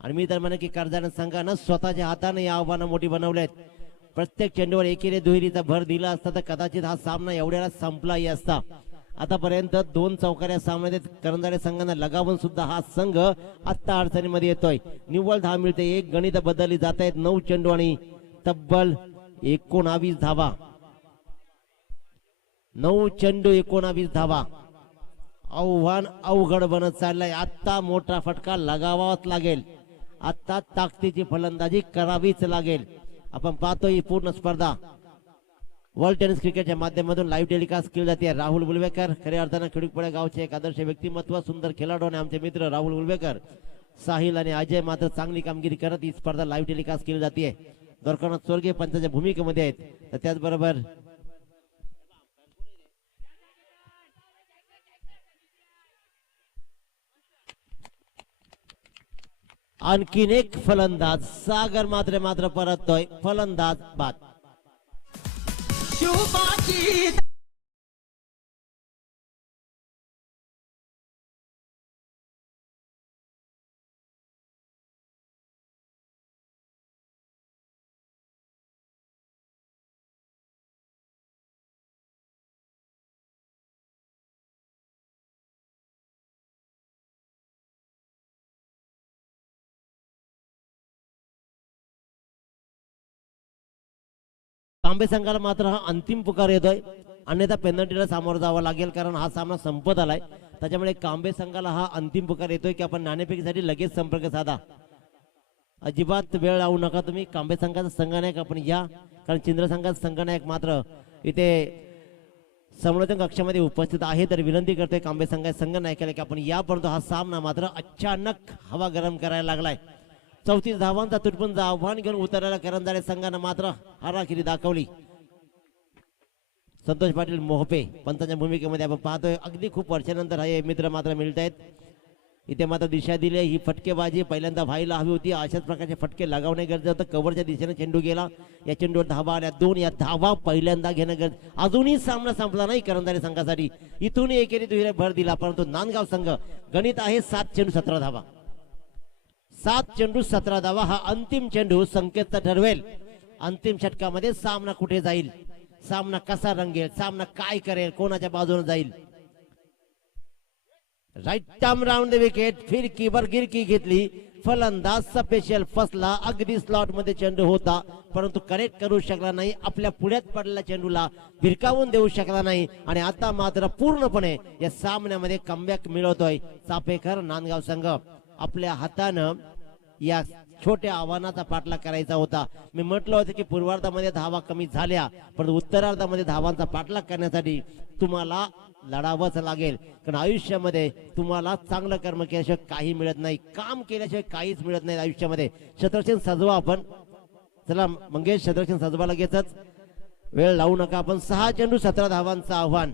आणि मी तर म्हणेन की करंजाळे संघानं स्वतःच्या हाताने या आव्हानं मोठी बनवलेत. प्रत्येक चेंडूवर एकेरी दुहेरीचा भर दिला असता तर कदाचित हा सामना एवढ्याला संपलाही असता. आतापर्यंत 2 चौकाऱ्या सामन्यात करंजाळे संघांना लगावून सुद्धा हा संघ आता अडचणीमध्ये येतोय. निव्वळ धाव मिळते. एक गणित बदलली जात आहेत. 9 चेंडू आणि तब्बल 19 धावा. 9 चेंडू 19 धावा. आव्हान अवघड बनत चाललंय. आता मोठा फटका लगावाच लागेल. आता ताकदीची फलंदाजी करावीच लागेल. आपण पाहतोय ही पूर्ण स्पर्धा वर्ल्ड टेनिस क्रिकेटच्या माध्यमातून लाईव्ह टेलिकास्ट केली जाते. राहुल उलवेकर खऱ्या अर्थानं खडकपड्या गावचे एक आदर्श व्यक्तिमत्व, सुंदर खेळाडू आणि आमचे मित्र राहुल उलवेकर, साहिल आणि अजय मात्र चांगली कामगिरी करत ही स्पर्धा लाईव्ह टेलिकास्ट केली जाते. द्वारकानाथ स्वर्गीय पंचाच्या भूमिकेमध्ये आहेत. तर त्याचबरोबर आणखीन एक फलंदाज सागर मात्र परततोय. फलंदाज बाद. तांबे संघाला मात्र हा अंतिम पुकार येतोय, अन्यथा पेनल्टीला सामोरं जावं लागेल, कारण हा सामना संपत आलाय. त्याच्यामुळे कांबे संघाला हा अंतिम पुकार येतोय की आपण नाणेफेकीसाठी लगेच संपर्क साधा. अजिबात वेळ लावू नका तुम्ही. कांबे संघाचा संघनायक आपण या, कारण चिंद्र संघाचा संघनायक मात्र इथे संरक्षण कक्षामध्ये उपस्थित आहे. तर विनंती करतोय कांबे संघाच्या संघनायकाला की आपण या, परंतु हा सामना मात्र अचानक हवा गरम करायला लागलाय. 34 धावांचा तुटपुंज आव्हान घेऊन उतरलेल्या करंजाळे संघानं मात्र हाराखिरी दाखवली. संतोष पाटील मोहपे पंचांच्या भूमिकेमध्ये आपण पाहतोय. अगदी खूप वर्षानंतर हे मित्र मात्र मिळत आहेत. इथे मात्र दिशा दिली. ही फटकेबाजी पहिल्यांदा व्हायला हवी होती. अशाच प्रकारचे फटके लगावणे गरजेचं होतं. कव्हरच्या दिशेने चेंडू गेला, या चेंडूवर धावा आल्या 2. या धावा पहिल्यांदा घेणं गरजेचं. अजूनही सामना संपला नाही करंजाळे संघासाठी. इथून एकेरी दुहेरी भर दिला, परंतु नांदगाव संघ गणित आहे 7 चेंडू 17 धावा. 7 चेंडू 17 धावा हा अंतिम चेंडू संकेतचा ठरवेल. अंतिम षटकामध्ये सामना कुठे जाईल, सामना कसा रंगेल, सामना काय करेल, कोणाच्या बाजूने जाईल. Right arm round the wicket. फिरकीवर गिरकी घेतली. फलंदाज स्पेशल फसला. अगदी स्लॉट मध्ये चेंडू होता, परंतु करेक्ट करू शकला नाही. आपल्या पुढ्यात पडलेल्या चेंडूला भिरकावून देऊ शकला नाही. आणि आता मात्र पूर्णपणे या सामन्यामध्ये कमबॅक मिळवतोय चापेकर नांदगाव संघ. आपल्या हातानं या छोट्या आव्हानाचा पाठलाग करायचा होता. मी म्हटलं होतं की पूर्वार्धामध्ये धावा कमी झाल्या, परंतु उत्तरार्धामध्ये धावांचा पाठलाग करण्यासाठी तुम्हाला लढावंच लागेल. कारण आयुष्यामध्ये तुम्हाला चांगलं कर्म केल्याशिवाय काही मिळत नाही, काम केल्याशिवाय काहीच मिळत नाही आयुष्यामध्ये. शतरक्षण सजवा आपण. चला मंगेश, शतरक्षण सजवा लगेचच, वेळ लावू नका आपण. 6 चेंडू 17 धावांचं आव्हान.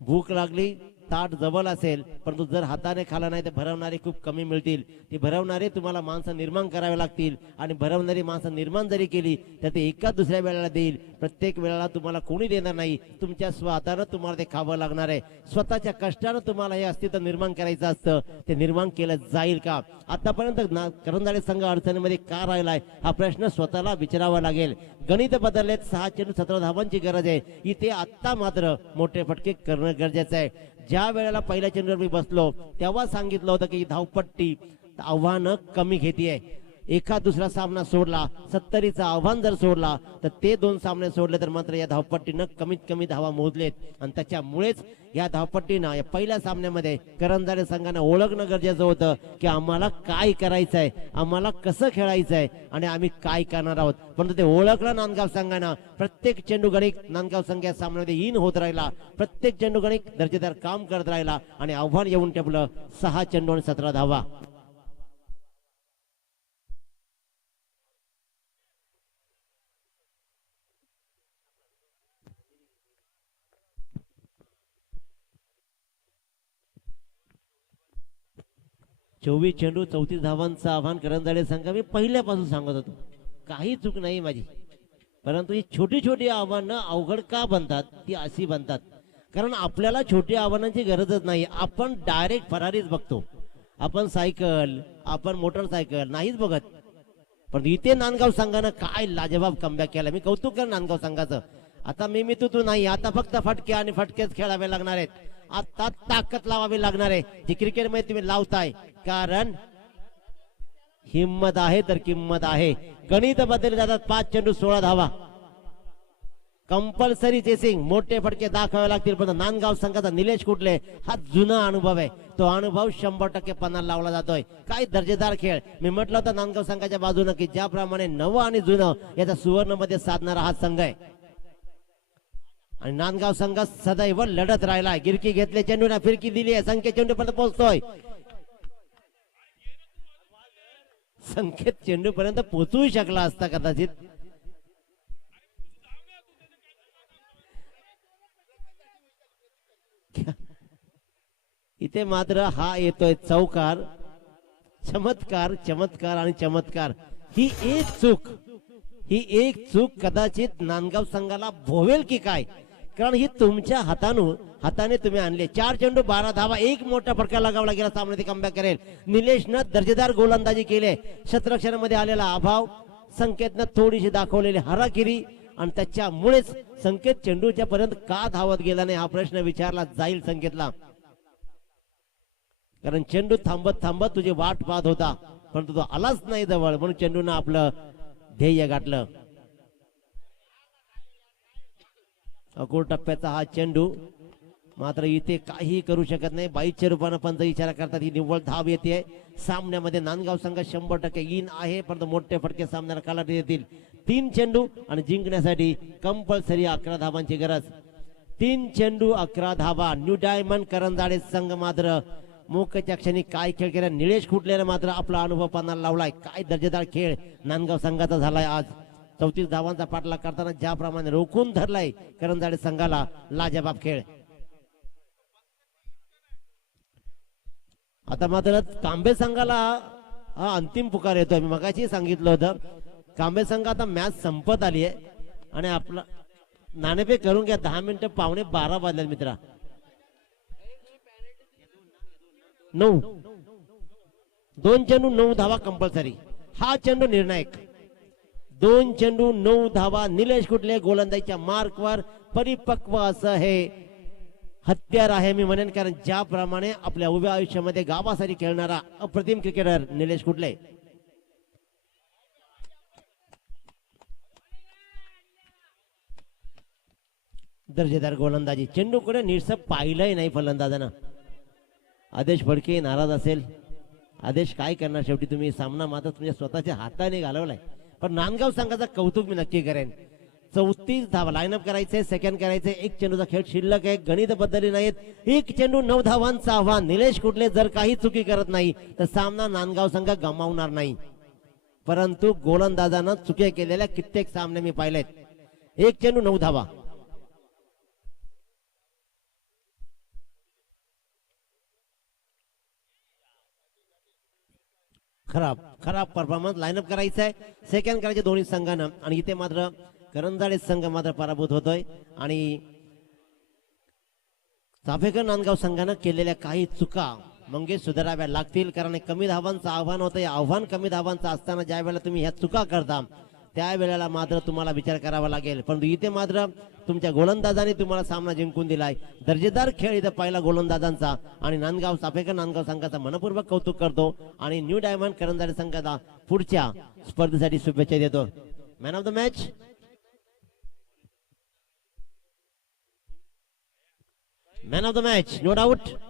भूक लागली, ताट जवळ असेल, परंतु जर हाताने खाला नाही तर भरवणारे खूप कमी मिळतील. ती भरवणारे तुम्हाला माणसं निर्माण करावे लागतील. आणि भरवणारी माणसं निर्माण जरी केली तर ते एका दुसऱ्या वेळेला देईल. प्रत्येक वेळेला तुम्हाला कोणी देणार नाही. तुमच्या स्वतःनं तुम्हाला ते खावं लागणार आहे. स्वतःच्या कष्टानं तुम्हाला हे अस्तित्व निर्माण करायचं असतं. ते निर्माण केलं जाईल का? आतापर्यंत करंजाळे संघ अडचणीमध्ये का राहिलाय हा प्रश्न स्वतःला विचारावा लागेल. गणित बदललेत. 6 चेंडू 17 धावांची गरज आहे. इथे आत्ता मात्र मोठे फटके करणं गरजेचं आहे. ज्या वेळेला पहिल्या चेंडूवर मी बसलो तेव्हा सांगितलं होतं की धावपट्टी आव्हानं कमी घेतीये. एका दुसरा सामना सोडला, 70चं आव्हान जर सोडला तर ते 2 सामने सोडले तर मात्र या धावपट्टीनं कमीत कमी धावा मोजलेत. आणि त्याच्यामुळेच या धावपट्टीनं या पहिल्या सामन्यामध्ये करंजाळे संघानं ओळखणं गरजेचं होतं की आम्हाला काय करायचंय, आम्हाला कसं खेळायचंय आणि आम्ही काय करणार आहोत. परंतु ते ओळखलं नांदगाव संघानं. प्रत्येक चेंडू गणित नांदगाव संघ या सामन्यामध्ये इन होत राहिला. प्रत्येक चेंडू गणित दर्जेदार काम करत राहिला आणि आव्हान येऊन टेपलं 6 चेंडू आणि 17 धावा. चोवीस चेंडू 34 धावांचं आव्हान करंजाळे संघ. मी पहिल्यापासून सांगत होतो काही चूक नाही माझी, परंतु ही छोटी छोटी आव्हानं अवघड का बनतात? ती अशी बनतात कारण आपल्याला छोटी आव्हानांची गरजच नाही. आपण डायरेक्ट फरारीच बघतो. आपण सायकल, आपण मोटरसायकल नाहीच बघत. पण इथे नांदगाव संघानं काय लाजवाब कमबॅक केला. मी कौतुक कर नांदगाव संघाचं. आता मी तू नाही, आता फक्त फटके आणि फटकेच खेळावे लागणार आहेत. आता ताकद लावावी लागणार आहे. जी क्रिकेटमध्ये तुम्ही लावताय, कारण हिम्मत आहे तर किंमत आहे. गणित बदलले जातात. 5 चेंडू 16 धावा. कंपल्सरी चेसिंग, मोठे फटके दाखवावे लागतील. पण नांदगाव संघाचा निलेश कुठले हा जुना अनुभव आहे. तो अनुभव 100% पणाला लावला जातोय. काय दर्जेदार खेळ. मी म्हटलं होतं नांदगाव संघाच्या बाजूने की ज्याप्रमाणे नवं आणि जुनं याचा सुवर्ण मध्ये साधणारा हा संघ आहे. आणि नांदगाव संघ सदैव लढत राहिला. गिरकी घेतले, चेंडूला फिरकी दिली आहे. संकेत चेंडू पर्यंत पोहोचतोय. संकेत चेंडू पर्यंत पोहोचू शकला असता कदाचित. इथे मात्र हा येतोय चौकार. चमत्कार, चमत्कार आणि चमत्कार. ही एक चूक कदाचित नांदगाव संघाला भोवेल की काय, कारण ही तुमच्या हाताने तुम्ही आणले. 4 चेंडू 12 धावा. एक मोठा फटका लगावला गेला. सामने कमबॅक करेल. निलेशनं दर्जेदार गोलंदाजी केले. क्षेत्ररक्षणामध्ये आलेला अभाव, संकेतनं थोडीशी दाखवलेली हाराकिरी आणि त्याच्यामुळेच संकेत चेंडूच्या पर्यंत का धावत गेला नाही हा प्रश्न विचारला जाईल संकेतला. कारण चेंडू थांबत थांबत तुझी वाट पाहत होता, परंतु तो आलाच नाही जवळ, म्हणून चेंडूनं आपलं ध्येय गाठलं. अकोट टप्प्याचा हा चेंडू, मात्र इथे काही करू शकत नाही. 22च्या रूपानं पंच इशारा करतात. ही निव्वळ धाव येते. सामन्यामध्ये नांदगाव संघ 100% इन आहे, परंतु मोठे फटके सामन्याला कालावधी देतील. 3 चेंडू आणि जिंकण्यासाठी कंपल्सरी 11 धावांची गरज. 3 चेंडू 11 धावा. न्यू डायमंड करंजाडे संघ मात्र मोक्याच्या क्षणी काय खेळ केला. निलेश खुटलेला मात्र आपला अनुभव पणाला लावलाय. काय दर्जेदार खेळ नांदगाव संघाचा झालाय आज. 34 धावांचा पाठलाग करताना ज्याप्रमाणे रोखून धरलाय करंजाडे संघाला, लाजबाब खेळ. आता मात्र कांबे संघाला हा अंतिम पुकार येतोय. मी मगाशी सांगितलं होतं कांबे संघ आता मॅच संपत आली आहे आणि आपला नाणेफेक करून घ्या. 10 मिनिटं 11:15 वाजले मित्रा. 9 2 चेंडू 9 धावा कंपल्सरी. हा चेंडू निर्णायक. 2 चेंडू 9 धावा. निलेश कुठले गोलंदाजीच्या मार्कवर परिपक्व असं हे हत्यार आहे मी म्हणेन, कारण ज्याप्रमाणे आपल्या उभ्या आयुष्यामध्ये गावासाठी खेळणारा अप्रतिम क्रिकेटर निलेश कुठले. दर्जेदार गोलंदाजी. चेंडूकडे नीटसं पाहिलंही नाही फलंदाजानं. आदेश फडके नाराज असेल. आदेश काय करणार, शेवटी तुम्ही सामना मात्र तुमच्या स्वतःच्या हाताने घालवलाय. पण नांदगाव संघाचं कौतुक मी नक्की करेन. 34 धावा लाईनअप करायचे, सेकंड करायचे. 1 चेंडूचा खेळ शिल्लक आहे. गणित बदलली नाहीत. 1 चेंडू 9 धावांचं आव्हान. निलेश कुठले जर काही चुकी करत नाही तर सामना नांदगाव संघ गमावणार नाही, परंतु गोलंदाजानं चुकी केलेल्या कित्येक सामने मी पाहिलेत. 1 चेंडू 9 धावा. खराब खराब परफॉर्मन्स. लाईनअप करायचं आहे, सेकंड करायचे दोन्ही संघानं. आणि इथे मात्र करंजाडे संघ मात्र पराभूत होतोय. आणि चाफेकर नांदगाव संघानं केलेल्या काही चुका मंगेश सुधाराव्या लागतील, कारण कमी धावांचं आव्हान होतं. आव्हान कमी धावांचं असताना ज्या वेळेला तुम्ही ह्या चुका करता त्यावेळेला मात्र तुम्हाला विचार करावा लागेल. परंतु इथे मात्र तुमच्या गोलंदाजाने तुम्हाला सामना जिंकून दिलाय. दर्जेदार खेळ इथं पहिला गोलंदाजांचा. आणि नांदगाव चाफेकर नांदगाव संघाचा मनपूर्वक कौतुक करतो आणि न्यू डायमंड करंजाडे संघाला पुढच्या स्पर्धेसाठी शुभेच्छा देतो. Man of the match man of the match no doubt